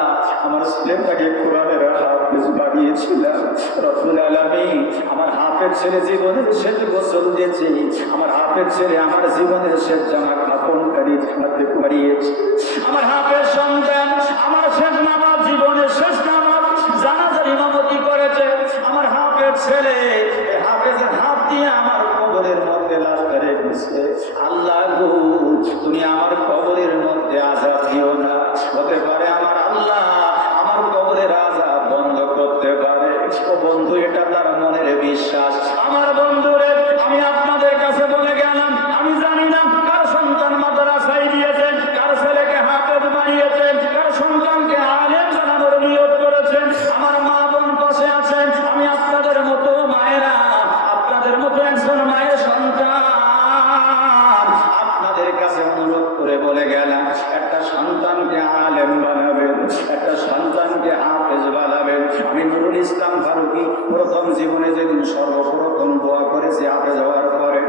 আমার ছেলেটাকে কোরআনের হাফেজ বানিয়েছিলাম। রব্বুল আলামিন আমার হাফেজ ছেলে জীবনের শেষ গোসল দিয়েছে, আমার হাফেজ ছেলে আমার জীবনের শেষ জামা কাপড়কারী হাতে পরিয়েছে, আমার হাফেজ সন্তান আমার শেষ নামাজ, জীবনের শেষ নামাজ জানাজার ইমামতি করেছে, আমার হাফেজ ছেলে হাফেজের হাত দিয়ে আমার কবরের মধ্যে লাশটা রেখেছে। আল্লাহ গো তুমি আমার কবরের মধ্যে আযাব দিও না, হতে পারে আমার আল্লাহ আমার কবরের আযাব বন্ধ করতে পারে। ও বন্ধু, এটা তার মনের বিশ্বাস। আমার বন্ধুরে আমি আপনাদের কাছে বলে গেলাম, আমি জানি না কার সন্তান মাদ্রাসায় দিয়েছেন, কার ছেলেকে হাফেজ বানিয়েছেন, কার সন্তানকে আলেম বানানোর নিয়ত করেছেন। আমার মা বোন পাশে আছেন, আমি আপনাদের মতো মায়েরা, আপনাদের মতো একজন মায়ের সন্তান, আপনাদের কাছে অনুরোধ করে বলে গেলাম, একটা সন্তানকে আলেম বানাবেন, একটা সন্তানকে হাফেজ বানাবেন। আমি নুরুল ইসলাম ফারুকী প্রথম জীবনে যেদিন সর্বপ্রথম দোয়া করেছি হাফেজ হওয়ার পরে,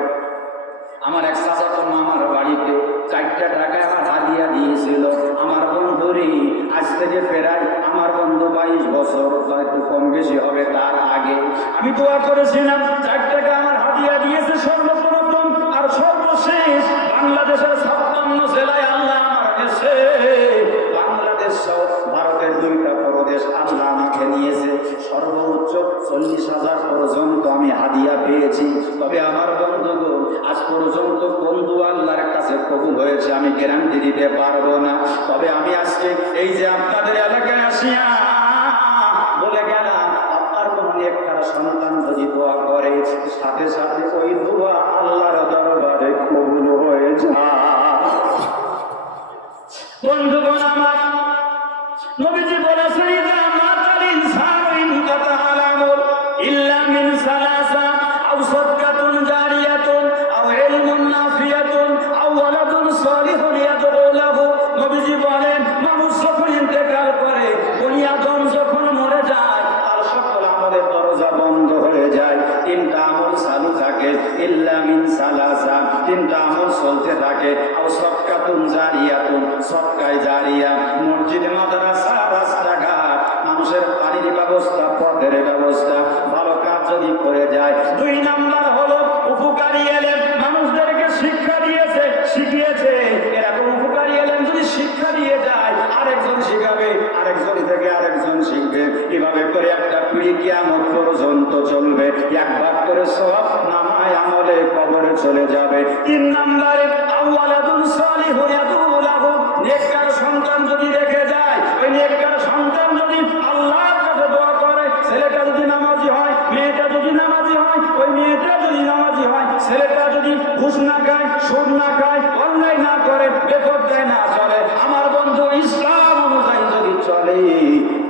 আমার এক চাচাতো মামার বাড়িতে 4টা টাকা আমার হাদিয়া দিয়েছিল। আমার বন্ধুরি আজ থেকে প্রায় আমার বন্ধু 22 বছর বা একটু কম বেশি হবে তার আগে আমি দোয়া করেছিলাম, 4 টাকা আমার হাদিয়া দিয়েছে সর্বপ্রথম। আর সর্বশেষ বাংলাদেশের 56 জেলায় আল্লাহ আমার কাছে, বাংলাদেশ সহ ভারতের 2টা প্রদেশ আল্লাহ আমাকে নিয়েছে, সর্বোচ্চ 40,000 পর্যন্ত আমি হাদিয়া পেয়েছি। তবে আমার বন্ধুগণ আজ পর্যন্ত কোন দোয়া আল্লাহর কাছে কবুল হয়েছে আমি গ্যারান্টি দিতে পারবো না। তবে আমি আজকে এই যে আপনাদের এলাকায় আসিয়া বলে গেলাম, আপনার কোন একটা সন্তান যদি দোয়া করে, সাথে সাথে ওই দোয়া আল্লাহর দরবারে কবুল হয়ে যায়। বন্ধুগণ আমার নবীজি বলেছেন, ইদা মাতাল ইনসানু ইনকাতা আমালু ইল্লা মিন সালাসা আও সাদকাতুন জারিয়াতুন আও ইলমুন নাফিয়াতুন আও ওয়ালাদুন সালিহুন ইয়াদউ লাহু। নবীজি বলেন, মানুষ যখন ইন্তেকাল করে, বনি আদম যখন মরে যায়, তার সকল আমলের দরজা বন্ধ হয়ে যায়, 3টা আমল চালু থাকে, ইল্লা মিন সালাসা চলতে থাকে। আও সদকাতুন জারিয়াতুন, সদকায়ে জারিয়া, মসজিদ মাদ্রাসা রাস্তাঘাট, মানুষের পানির ব্যবস্থা, পথের ব্যবস্থা, ভালো কাজ যদি করে যায়। 2 নাম্বার হলো উপকারী এলেম, মানুষদেরকে শিক্ষা দিয়েছে, শিখিয়েছে, এরকম উপকারী এলেম যদি শিক্ষা দিয়ে যায়, আরেকজন শিখাবে, আরেকজন থেকে আরেকজন শিখবে, এভাবে করে একটা পিঢ়ি কিয়ামত পর্যন্ত চলবে। 1 ভাগ করে সওয়াব নামায় আমলে কবরে চলে যাবে। 3 নম্বরে আওয়ালাদুন সালিহুন ইয়াদউ লাহু, নেককার সন্তান যদি রেখে যায়, ওই নেককার সন্তান যদি আল্লাহর কাছে দোয়া করে, ছেলেটা যদি নামাজি হয়, মেয়েটা যদি নামাজি হয়, ওই মেয়েটা যদি নামাজি হয়, ছেলেটা যদি ঘুষ না খায়, সুদ না খায়, অন্যায় না করে, বেপরদায় না চলে, আমার বন্ধু ইসলাম অনুযায়ী যদি চলে,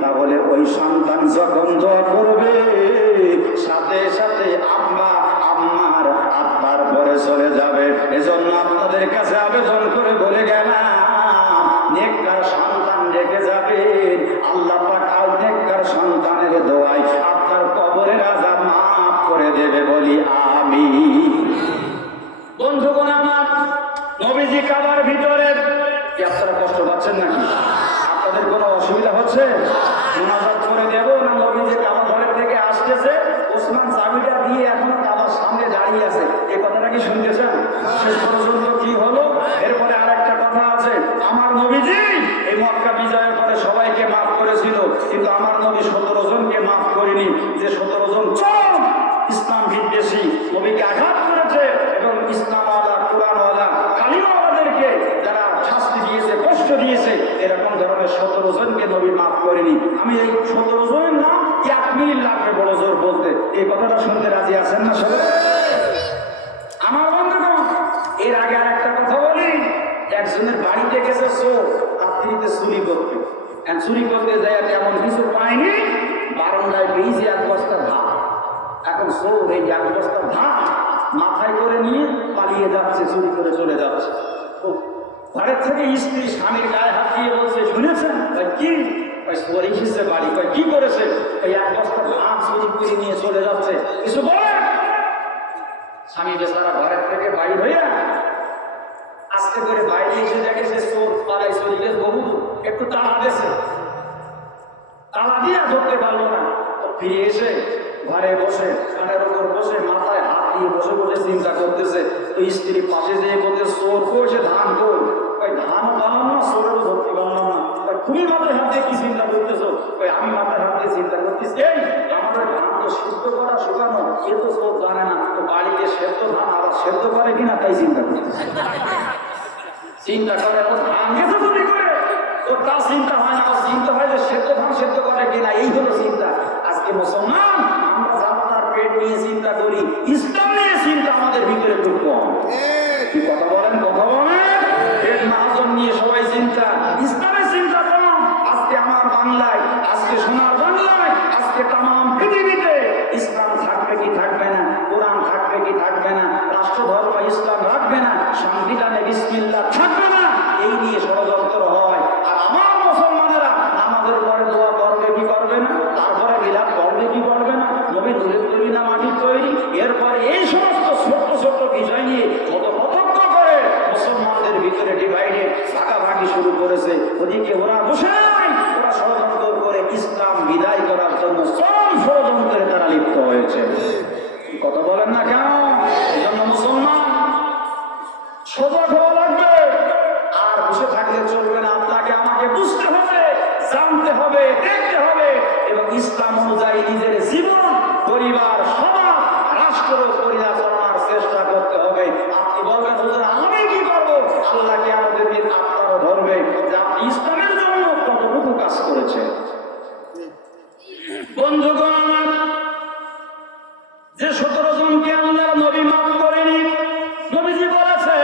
তাহলে ওই সন্তান যখন দোয়া করবে, সাথে সাথে আম্মার আব্বার পরে চলে যাবে। এজন্য আপনাদের কাছে আবেদন করে বলে গেলাম, নেককার সন্তান রেখে যাবেন, আল্লাহ পাক আর নেককার সন্তানের দোয়ায় আপনার কবরের আযাব মাফ করে দেবে, বলি আমিন। বন্ধুগণ আমার, নবীজি কাবার ভিতরে কি আপনারা কষ্ট পাচ্ছেন নাকি? আপনাদের কোনো অসুবিধা হচ্ছে? মুনাজাত করে দেব না? নবীজি কাবা ঘরের থেকে আসতেছে, ওসমান চাবিটা দিয়ে এখনো কাবার সামনে দাঁড়িয়ে আছে, এই কথাটা কি শুনতেছেন? শেষ পর্যন্ত কি হলো? এরপরে আরেকটা কথা আছে, আমার নবীজি এই মক্কা বিজয়ের পরে সবাইকে মাফ করেছিল, কিন্তু আমার নবী 17 জনকে মাফ করেনি। যে 17 জন চরম ইসলাম বিদ্বেষী, নবীকে আঘাত করেছে এবং ইসলামওয়ালা, কোরআনওয়ালা, কালিমাওয়ালাদেরকে যারা শাস্তি দিয়েছে, কষ্ট দিয়েছে, এরকম ধরনের 17 জনকে নবী মাফ করেনি। আমি এই 17 জনের নাম 1 মিনিট লাগবে বড় জোর বলতে। এই কথাটা শুনতে রাজি আছেন না সবাই? আমার বন্ধুগণ, এর আগে আর একটা কথা বলি, একজনের বাড়িতে গেছে চোর, রাত্রিতে চুরি করতে, চুরি করতে যায় তেমন কিছু পায়নি, বারান্দায় পেয়েছে 1 বস্তা ধান। এখন চোর এই 1 বস্তা ধান মাথায় করে নিয়ে পালিয়ে যাচ্ছে, চুরি করে চলে যাচ্ছে। ঘরের থেকে স্ত্রী স্বামীর গায়ে হাত দিয়ে বলছে, শুনেছেন কি? চোর এসেছে বাড়ি, কি করেছে? ওই 1 বস্তা ধান চুরি করে নিয়ে চলে যাচ্ছে, কিছু বলে। স্বামী বেচারা ঘরের থেকে বাইর হইয়া আস্তে করে বাইরে এসে দেখে সে চোর পালাই চলে গেছে, বহু একটু তালা দিয়েছে, তালা দিয়ে ধরতে পারলো না। ফিরে এসে ঘরে বসে, কানের উপর বসে, মাথায় হাত দিয়ে বসে বসে চিন্তা করতেছে। তো স্ত্রী পাশে যেয়ে বলতে, চোর কই, সে ধান কই? ধানও পালাম না, চোরেরও ধরতে পারলাম না। খুবই মাথায় হাত দিয়ে কি চিন্তা করতেছো? আমি মাথায় হাত দিয়ে চিন্তা করতেছি, এই আমার ধান তো সিদ্ধ করা, শুকানো, এ তো চোর জানে না, তো বাড়িতে সেদ্ধ ধান আবার সেদ্ধ করে কিনা তাই চিন্তা করতেছে। চিন্তা করে ও ধান গেছে চুরি করে, ওর তা চিন্তা হয় না, চিন্তা হয় যে সেদ্ধ ধান সেদ্ধ করে কিনা, এই হলো চিন্তা। আজকে মুসলমান আমরা জান্নার পেট নিয়ে চিন্তা করি, ইসলাম নিয়ে চিন্তা আমাদের ভিতরে খুব কম। কি কথা বলেন, কথা বলেন? পেট মাহাজন নিয়ে সবাই চিন্তা, ইসলামের চিন্তা কম। আজকে আমার বাংলায়, আজকে সোনার বাংলায়, আজকে তামাম পৃথিবীতে ইসলাম থাকবে কি থাকবে না, কোরআন থাকবে কি থাকবে না, রাষ্ট্রধর্ম ইসলাম রাখবে না, সংবিধানে বিসমিল্লাহ থাকবে না, এই নিয়ে ষড়যন্ত্র হয়। আর আমার মুসলমানেরা আমাদের পরে দোয়া করবে কি করবে না, তারপরে বিলাপ করবে কি করবে না, নবী দূরের তৈরি না মাটির তৈরি, এরপরে এই সমস্ত ছোট্ট ছোট্ট বিষয় নিয়ে কত কতজ্ঞ করে মুসলমানদের ভিতরে ডিভাইডেড ভাগাভাগি শুরু করেছে। ওদিকে ওরা বসে নাই, ওরা ষড়যন্ত্র করে ইসলাম বিদায় করার জন্য চরম ষড়যন্ত্রে তারা লিপ্ত হয়েছে। কথা বলেন না কেন? এই জন্য মুসলমান সজাগ হওয়া লাগবে, আর বসে থাকলে চলবে না। আপনাকে আমাকে বুঝতে হবে, জানতে হবে, দেখতে হবে এবং ইসলাম অনুযায়ী নিজের জীবন, পরিবার, সমাজ, রাষ্ট্র পরিচালনার চেষ্টা করতে হবে। আপনি বলবেন, হুজুর আমি কি করবো? আল্লাহকে আমাদের দিন আপনারও ধরবে যে আপনি ইসলামের জন্য কতটুকু কাজ করেছেন। বন্ধুগণ আমার, যে 17 জনকে আল্লাহর নবী মাফ করেনি, নবীজি বলেছে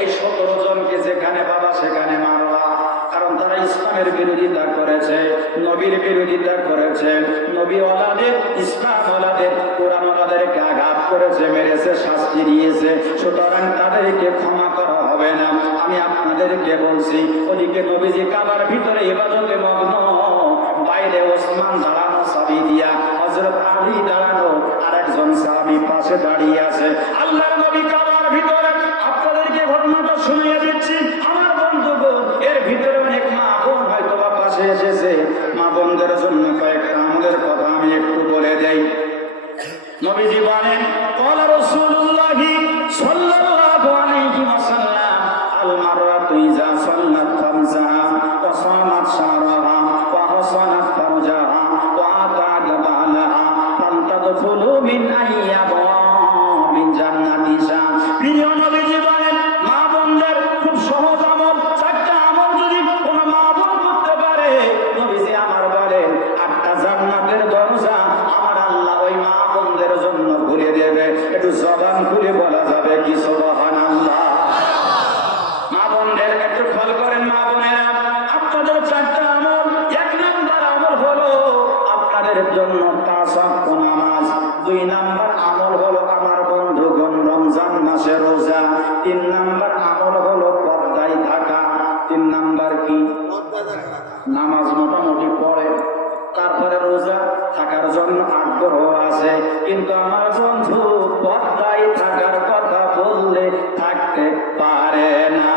এই 17 জনকে যেখানে পাবা সেখানে মারবা, কারণ তারা ইসলামের বিরোধিতা করেছে, নবীর বিরোধিতা করেছে, নবী ওয়ালাদের, ইসলাম ওয়ালাদের, কোরআন ওয়ালাদেরকে আঘাত করেছে, মেরেছে, শাস্তি দিয়েছে। সুতরাং তাদেরকে ক্ষমা করা হবে না। আমি আপনাদেরকে বলছি, ওদিকে নবীজি কাবার ভিতরে ইবাদতে মগ্ন, বাইরে ওসমান দাঁড়ানো চাবি দিয়া, হযরত আলী দাঁড়ানো, আরেকজন সাহাবী পাশে দাঁড়িয়ে আছে। আল্লাহর নবী কাবার আমার ভিতরে আপনাদেরকে ঘটনাটা শুনিয়ে দিচ্ছি আমার বন্ধুগণ। এর ভিতরে অনেক মা বোন হয়তো বা পাশে এসেছে, মা বোনদের জন্য কয়েকটা আমলের কথা আমি একটু বলে দেই। নবীজি বলেন, ক্বালা রাসূলুল্লাহি সাল্লাল্লাহু আলাইহি ওয়াসাল্লাম, আল মাররাতু ইযা সাল্লাত খামসাহা ওয়া সামাত শাহরাহা ওয়া হাসানাত ফারজাহা ওয়া আতাত বালাহা ফান্তাদখুলু মিন আইয়াবিন জান্নাতি শা। প্রিয় নবীজি বলেন, মা বোনদের খুব সহজ আমল, চারটা আমল যদি কোন মা বোন করতে পারে, নবীজি আমার বলেন 8টা জান্নাতের দরজা আমার আল্লাহ ওই মা বোনদের জন্য খুলে দেবে। একটু জবান খুলে বলা যাবে কি সুবহানাল্লাহ? মা বোনদের একটু ফল করেন। মা বোনেরা, আপনাদের 4টা আমল। 1 নাম্বার আমল হলো আপনাদের জন্য 5 ওয়াক্ত নামাজ। 2 নাম্বার আমল হলো আমার বন্ধুগণ রমজান মাসে রোজা। 3 নাম্বার আমল হলো পর্দায় থাকা। 3 নাম্বার কি? নামাজ মোটামুটি পড়ে, তারপরে রোজা থাকার জন্য আগ্রহ আছে, কিন্তু আমার বন্ধু পর্দায় থাকার কথা বললে থাকতে পারে না।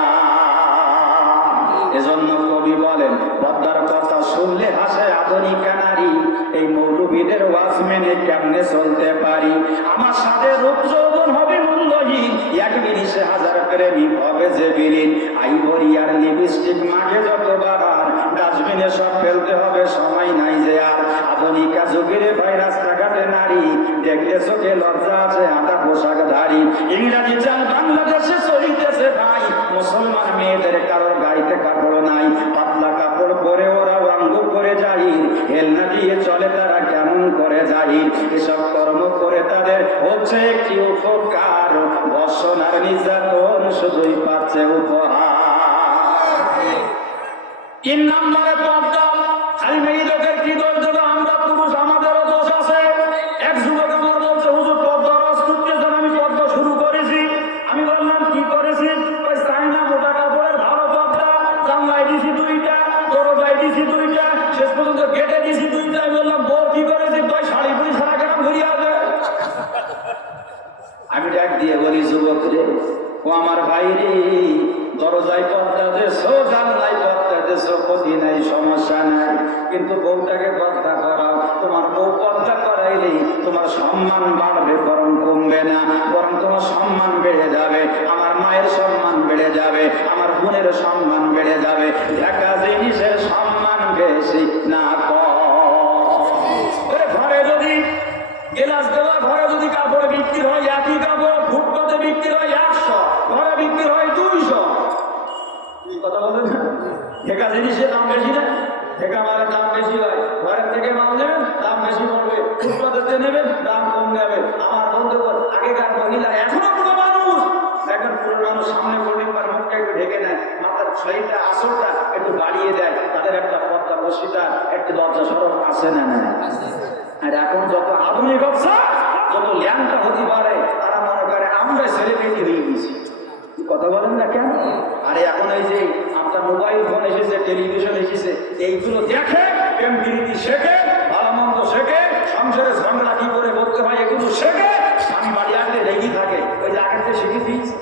এজন্য কবি বলেন, পর্দার কথা শুনলে হাসে আধুনিকা নারী, এই মৌলবীদের ওয়াজ মেনে কেমনে চলতে পারি? আমার সাথে রূপ যৌবন হবে মূল্যহীন, 1 মিনিটে 1000 প্রেমিক হবে যে বিলীন। আইভরি আর লিপস্টিক মাঝে যত বাবার, ডাস্টবিনে সব ফেলতে হবে, সময় নাই যে আর। আধুনিকা যুগের ভাই রাস্তাঘাটে নারী দেখলে চোখে লজ্জা আছে, আটা পোশাক ধারী। ইংরাজি চাল বাংলাদেশে চলিতেছে ভাই, মুসলমান মেয়েদের কারোর গাইতে কাপড় নাই, পাতলা কাপড় পরে ওরা অঙ্গ করে যাই, হেলনা দিয়ে চলে তারা কেমন করে যাই। এসব কর্ম করে তাদের হচ্ছে একটি উপকার, বর্ষণ আর নির্যাতন শুধুই পাচ্ছে উপহার। 3 নম্বরে পর্দা। খালি মেয়েদের কি দোষ দেবো আমরা পুরুষ? আমাদেরও দোষ আছে। এক যুবক আমার বলছে, হুজুর পর্দা রস করতেছেন, আমি পর্দা শুরু করেছি। আমি বললাম কি করেছি? ওই চাইনা মোটা কাপড়ের ভালো পর্দা, জানলায় দিছি 2টা, দরজায় দিছি 2টা, শেষ পর্যন্ত গেটে দিছি 2টা। আমি বললাম বোর কি করেছি? কই শাড়ি পুরি সারা কেমন ঘুরিয়ে আসবে। আমি ডাক দিয়ে বলি, যুবক রে, ও আমার ভাই রে, দরজায় পর্দা দেছো, জানলায় পর্দা দেছো, ক্ষতি নাই, সমস্যা নাই, কিন্তু বউটাকে পর্দা করাও। তোমার বউ পর্দা করাইলে তোমার সম্মান বাড়বে, বরং কমবে না, বরং তোমার সম্মান বেড়ে যাবে। আমার মায়ের সম্মান বেড়ে যাবে, আমার বোনের সম্মান বেড়ে যাবে। একা জিনিসের সম্মান বেশি না কম। ঘরে যদি গেলাস দেওয়া, ঘরে যদি কাপড় বিক্রি হয়, একই কাপড় ফুটপাতে বিক্রি হয় 100, ঘরে বিক্রি হয় 200। কথা বলেন না? ঠেকা জিনিসের দাম বেশি না? ঠেকা মালের দাম বেশি হয়। ঘরের থেকে মাল নেবেন, দাম বেশি পড়বে, ফুটপাতে নেবেন, দাম কম নেবে। আমার বন্ধুগণ, আগেকার মহিলা এখনো পুরো মানুষ, এখন পুরো মানুষ সামনে পড়লে পার মুখটা একটু ঢেকে নেয়, মাথার শরীরটা আসরটা একটু বাড়িয়ে দেয়, তাদের একটা পর্দা বসিটা একটু লজ্জা সরব আছে না? না। আর এখন যত আধুনিক অবস্থা, যত ল্যাংটা হতে পারে, তারা মনে করে আমরা সেলিব্রিটি হয়ে গেছি। কথা বলেন না কেন? আরে এখন এই যে আপনার মোবাইল ফোন এসেছে, টেলিভিশন এসেছে, এইগুলো দেখে প্রেম প্রীতি শেখে, ভালো মন্দ শেখে, সংসারে ঝগড়া কি করে করতে হয় এগুলো শেখে। স্বামী বাড়ি আসলে রেগি থাকে, ওই যে আগের থেকে শিখে দিয়েছে,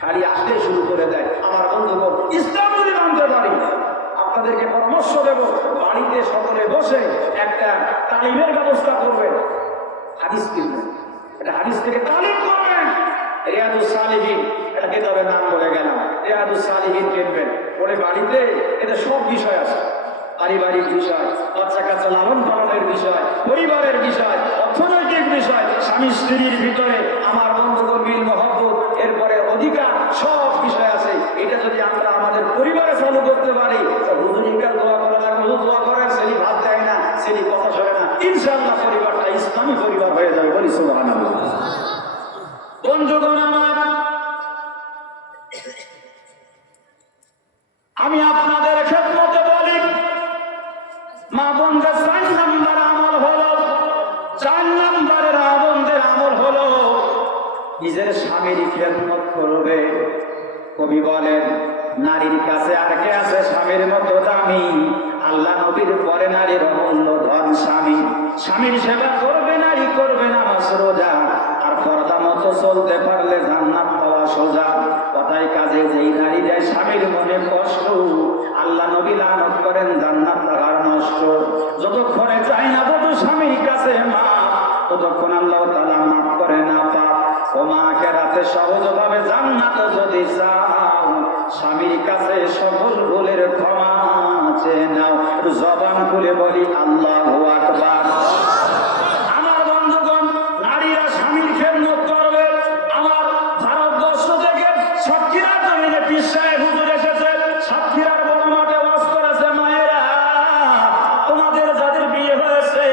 শাড়ি আসতে শুরু করে দেয়। আমার বন্ধুগণ, ইসলাম যদি মানতে পারি, আপনাদেরকে পরামর্শ দেব, বাড়িতে সকলে বসে একটা তালিমের ব্যবস্থা করবেন। হাদিস কিনবেন, এটা হাদিস থেকে তালিম করবেন। রিয়াদুস সালিহিন, এটা কিতাবের নাম বলে গেলাম, রিয়াদুস সালিহিন কিনবেন। ওরে বাড়িতে এতে সব বিষয় আছে, পারিবারিক বিষয়, বাচ্চা কাচ্চা লালন পালনের বিষয়, পরিবারের বিষয়, অর্থনৈতিক বিষয়, স্বামী স্ত্রীর ভিতরে আমার বন্ধুগণ মিল মহব্বত, এরপরে অধিকার, সব বিষয় আছে। এটা যদি আমরা আমাদের পরিবারে চালু করতে পারি, তো হুজুরিকার দোয়া করা লাগবে। দোয়া করেন, ছেলে ভাত দেয় না, ছেলে কথা শোনে না, ইনশাআল্লাহ পরিবারটা ইসলামী পরিবার হয়ে যাবে। বলি সুবহানাল্লাহ। বন্ধুগণ আমার, আমি আপনাদের খেদমতে বলি, মা বোনদের 4 নম্বর আমল হলো, 4 নম্বরের বোনদের আমল হলো নিজের স্বামীর খেদমত করবে। কবি বলেন, নারীর কাছে আর কে আছে স্বামীর মতো দামি? আল্লাহ নবীর পরে নারীর অমূল্য ধন স্বামী। স্বামীর সেবা করবে নারী, করবে নামাজ রোজা, আর পর্দা মতো চলতে পারলে জান্নাত পাওয়া সোজা। কথায় কাজে যেই নারী যায় স্বামীর মনে কষ্ট, আল্লাহ নবী লানত করেন জান্নাত তাহার নষ্ট। যতক্ষণে চায় না তত স্বামীর কাছে মা, ততক্ষণ আল্লাহ তাআলা মাফ করে না পাপ। ও মাকে রাতে সহজভাবে জান্নাত যদি চাও, স্বামীর কাছে সকল ভুলের ক্ষমা চেয়ে নাও। জবান খুলে বলি আল্লাহু আকবার। আমার বন্ধুগণ, নারীরা স্বামীর খেদমত করবে। আমার ভারতবর্ষ থেকে সাতক্ষীরার জমিনে পীর সাহেব হুজুর এসেছে, সাতক্ষীরার বড় মাঠে ওয়াজ করেছে। মায়েরা, তোমাদের যাদের বিয়ে হয়েছে,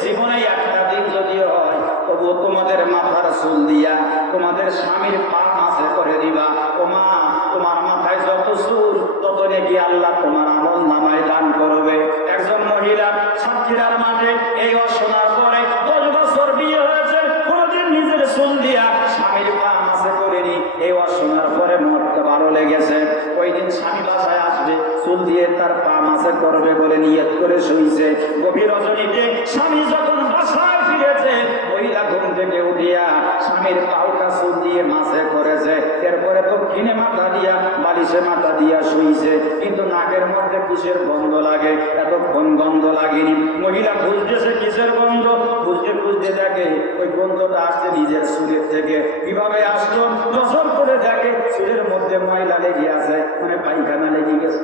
জীবনে একটা দিন যদি হয় তবুও তোমাদের মাথার চুল দিয়া তোমাদের স্বামীর পা মাঝে করে দিবা। ও মা, তোমার মাথায় যত চুল তত নাকি আল্লাহ তোমার আমল নামায় দান করবে। একজন মহিলা সাতক্ষীরার মাঠে এই শোনার পরে 10 বছর বিয়ে হয়েছে, কোনদিন নিজের চুল দিয়া স্বামীর পা মাঝে করেনি। এই শোনার পরে মরতে ভালো লেগেছে। ওই দিন স্বামী বাসায় আসবে, চুল দিয়ে তার পা মাঝে করবে বলে নিয়ত করে শুইছে। গভীর রজনীতে স্বামী যখন বাসায় ফিরেছে, মহিলা ঘুম থেকে উঠিয়া স্বামীর পাউটা চুল দিয়ে মাঝে করেছে। এরপরে দক্ষিণে মাথা দিয়া বালিশে মাথা দিয়া শুইছে, কিন্তু নাকের মধ্যে কিসের গন্ধ লাগে, এতক্ষণ গন্ধ লাগেনি। মহিলা বুঝতেছে কিসের গন্ধ, বুঝতে বুঝতে দেখে ওই গন্ধটা আসছে নিজের চুলের থেকে। কিভাবে আসলো? বছর করে দেখে চুলের মধ্যে ময়লা লেগে আছে, মানে পায়খানা লেগে গেছে।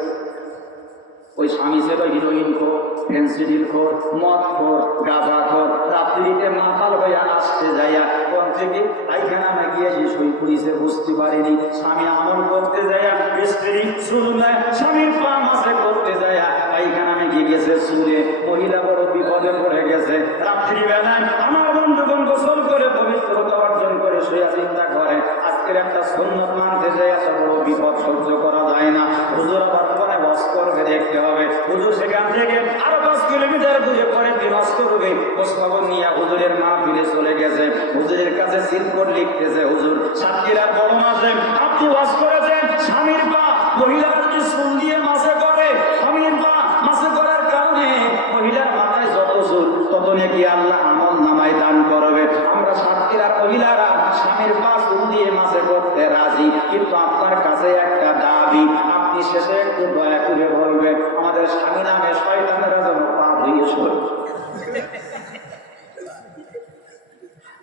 ওই স্বামী ছিল হিরোইন খোর, ফেন্সিডিল খোর, মদ খোর, গাঁজা খোর। রাত্রিতে মাতাল হইয়া আসতে যাইয়া কোন থেকে পায়খানা না গিয়ে যে সই করিছে বুঝতে পারিনি। স্বামী আমল করতে যাইয়া স্ত্রী চুল নেয়, স্বামীর পা মাসে করতে যাইয়া পায়খানা মেঘে গেছে চুলে। মহিলা বড় বিপদে পড়ে গেছে। রাত্রিবেলায় আমার বন্ধুগণ গোসল করে পবিত্রতা অর্জন করে শুয়ে চিন্তা করে, আজকের একটা সুন্নত মানতে যায়, এত বড় বিপদ সহ্য করা যায় না। হুজুর আবার পরে বস করবে, দেখতে হবে। হুজুর সেখান থেকে আরো 10 কিলোমিটার দূরে পরে দিনস করবে। খোঁজখবর নিয়ে হুজুরের মা ফিরে চলে গেছে। হুজুরের কাছে সিলকোট লিখতেছে, হুজুর সাতক্ষীরার বড় মাসে আপনি ওয়াজ করেছেন স্বামীর পা মহিলা যদি চুল দিয়ে মাসে করে, স্বামীর পা মাসে করার কারণে মহিলার মাথায় যত চুল তত নাকি আল্লাহ আমল নামায় দান করবে। আমরা সাতক্ষীরার মহিলারা স্বামীর পা চুল দিয়ে মাসে করতে রাজি, কিন্তু আপনার কাছে একটা দাবি, আপনি শেষে একটু দয়া করে বলবে আমাদের স্বামী নামে শয়তানেরা যেন পা ধুয়ে সরে।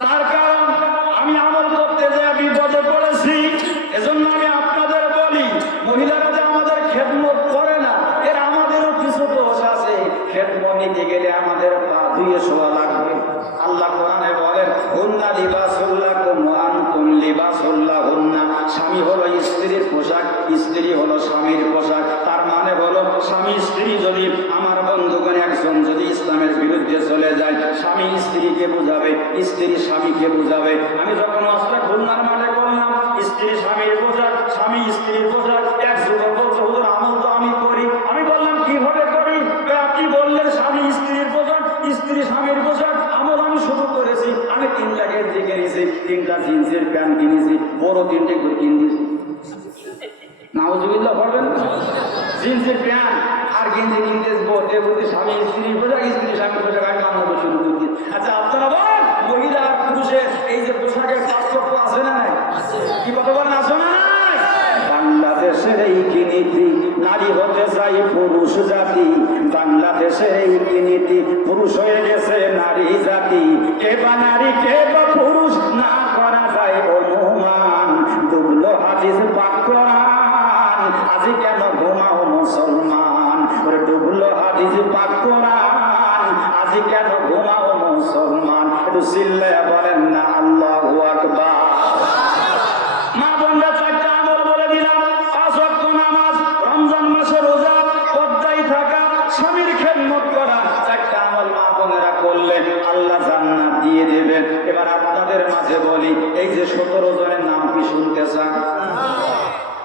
তার কারণ আমি আমল করতে যে বিপদে পড়েছি, এজন্য আমি আপনাদের বলি, মহিলারা যে আমাদের খেদমত করে না, এর আমাদেরও কিছু দোষ আছে। খেদমত নিতে গেলে আমাদের পা ধুয়ে শোয়া লাগবে। আল্লাহ কোরআনে বলেন, হুন্না লিবাসুল্লাকুম ওয়া আনতুম লিবাসুল্লাহুন্না। স্বামী হলো স্ত্রীর পোশাক, স্ত্রী হলো স্বামীর পোশাক। তার মানে হলো স্বামী স্ত্রী যদি, আমার বন্ধুগণ একজন যদি ইসলামের বিরুদ্ধে চলে যায়, স্বামী স্ত্রীকে বুঝাবে, স্ত্রী স্বামীকে বুঝাবে। আমি যখন অস্ত্র খুলনার মাঠে করলাম, স্ত্রী স্বামীর পোশাক, স্বামী স্ত্রীর পোশাক। এক যুবক বলছে, হুজুর আমল তো আমি করি। আমি বললাম কিভাবে করি? আপনি বললেন স্বামী স্ত্রীর পোশাক, স্ত্রী স্বামীর পোশাক। আমল আমি শুরু করেছি, আমি 3টা গেঞ্জি কিনেছি, 3টা জিন্সের প্যান্ট কিনেছি, বড় 3টে করে কিনেছি। নাউজুবিল্লাহ পড়বেন। জিন্সের প্যান্ট আর গেঞ্জি কিনতে বলতে বলতে স্বামী স্ত্রীর পোশাক, স্ত্রী স্বামীর পোশাক আমি বানানো শুরু করছি। আচ্ছা আপনারা বলেন, মহিলা আর পুরুষের এই যে পোশাকের পার্থক্য আছে না নাই? কি কথা বলেন, আছে না নাই? বাংলাদেশের এই নীতি, নারী হতে চাই পুরুষ জাতি। বাংলাদেশের এই নীতি, পুরুষ হয়ে গেছে নারী জাতি। কে বা নারী কে বা পুরুষ না করা যায় অনুমান। ডুবলো হাদিস পাক কোরআন, আজি কেন ঘুমাও মুসলমান। ডুবলো হাদিস পাক কোরআন, আজি কেন ঘুমাও মুসলমান। একটু চিল্লায়া বলেন না আল্লাহু আকবার। মা বোনরা 4টা আমল বলে দিলাম। 5 ওয়াক্ত নামাজ, রমজান মাসে রোজা, পর্দায় থাকা, স্বামীর খেদমত করা। 4টা আমল মা বোনেরা করলে আল্লাহ জান্নাত দিয়ে দেবেন। এবার আপনাদের মাঝে বলি, এই যে 17 জনের নাম কি শুনতে চান?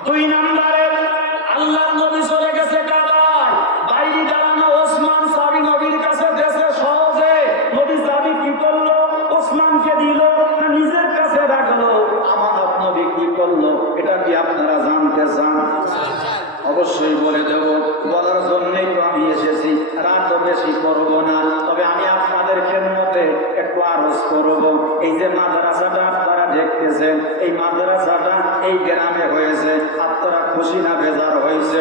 2 নম্বরে আল্লাহর নবী চলে গেছে কাবার, বাইরে দাঁড়ানো ওসমান সাহাবী নবীর কাছে দেশে সহজে। নবী সাহাবী কি করলো? ওসমানকে দিল না নিজের কাছে রাখলো? আমানত নবী কি করলো? এটা কি আপনারা জানতে চান? অবশ্যই বলে দেব, বলার জন্যই তো আমি এসেছি। রাত বেশি করব না, তবে আমি আপনাদের খেদমতে একটু আরজ করব। এই যে মাদ্রাসাটা আপনারা দেখতেছেন, এই মাদ্রাসাটা এই গ্রামে হয়েছে, আপনারা খুশি না বেজার হয়েছে?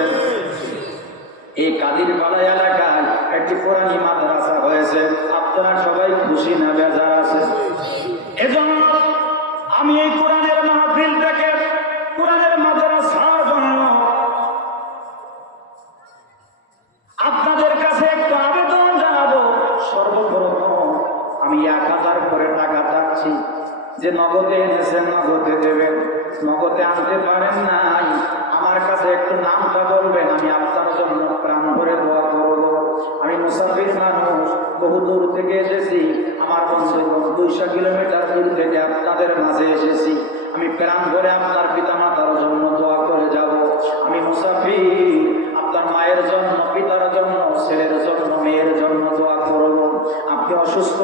এই কাদিরপাড়া এলাকায় একটি কোরআনী মাদ্রাসা হয়েছে, আপনারা সবাই খুশি না বেজার আছে? এজন্য আমি এই কোরআনের মাহফিল থেকে, কোরআনের মাদ্রাসার জন্য আপনাদের কাছে একটু আবেদন জানাবো। সর্বপ্রথম আমি 1000 করে টাকা চাচ্ছি, যে নগদে এনেছেন নগদে দেবেন, নগদে আনতে পারেন নাই আমার কাছে একটু নামটা বলবেন, আমি আপনার জন্য প্রাণ ভরে দোয়া করব। আমি মুসাফির মানুষ, বহু দূর থেকে এসেছি, আমার বন্ধুগণ 200 কিলোমিটার দূর থেকে আপনাদের মাঝে এসেছি। আমি প্রাণ ভরে আপনার পিতামাতার জন্য দোয়া করে যাব। আমি মুসাফির, আপনার মায়ের জন্য, পিতার জন্য, ছেলের জন্য, মেয়ের জন্য দোয়া করব। আপনি অসুস্থ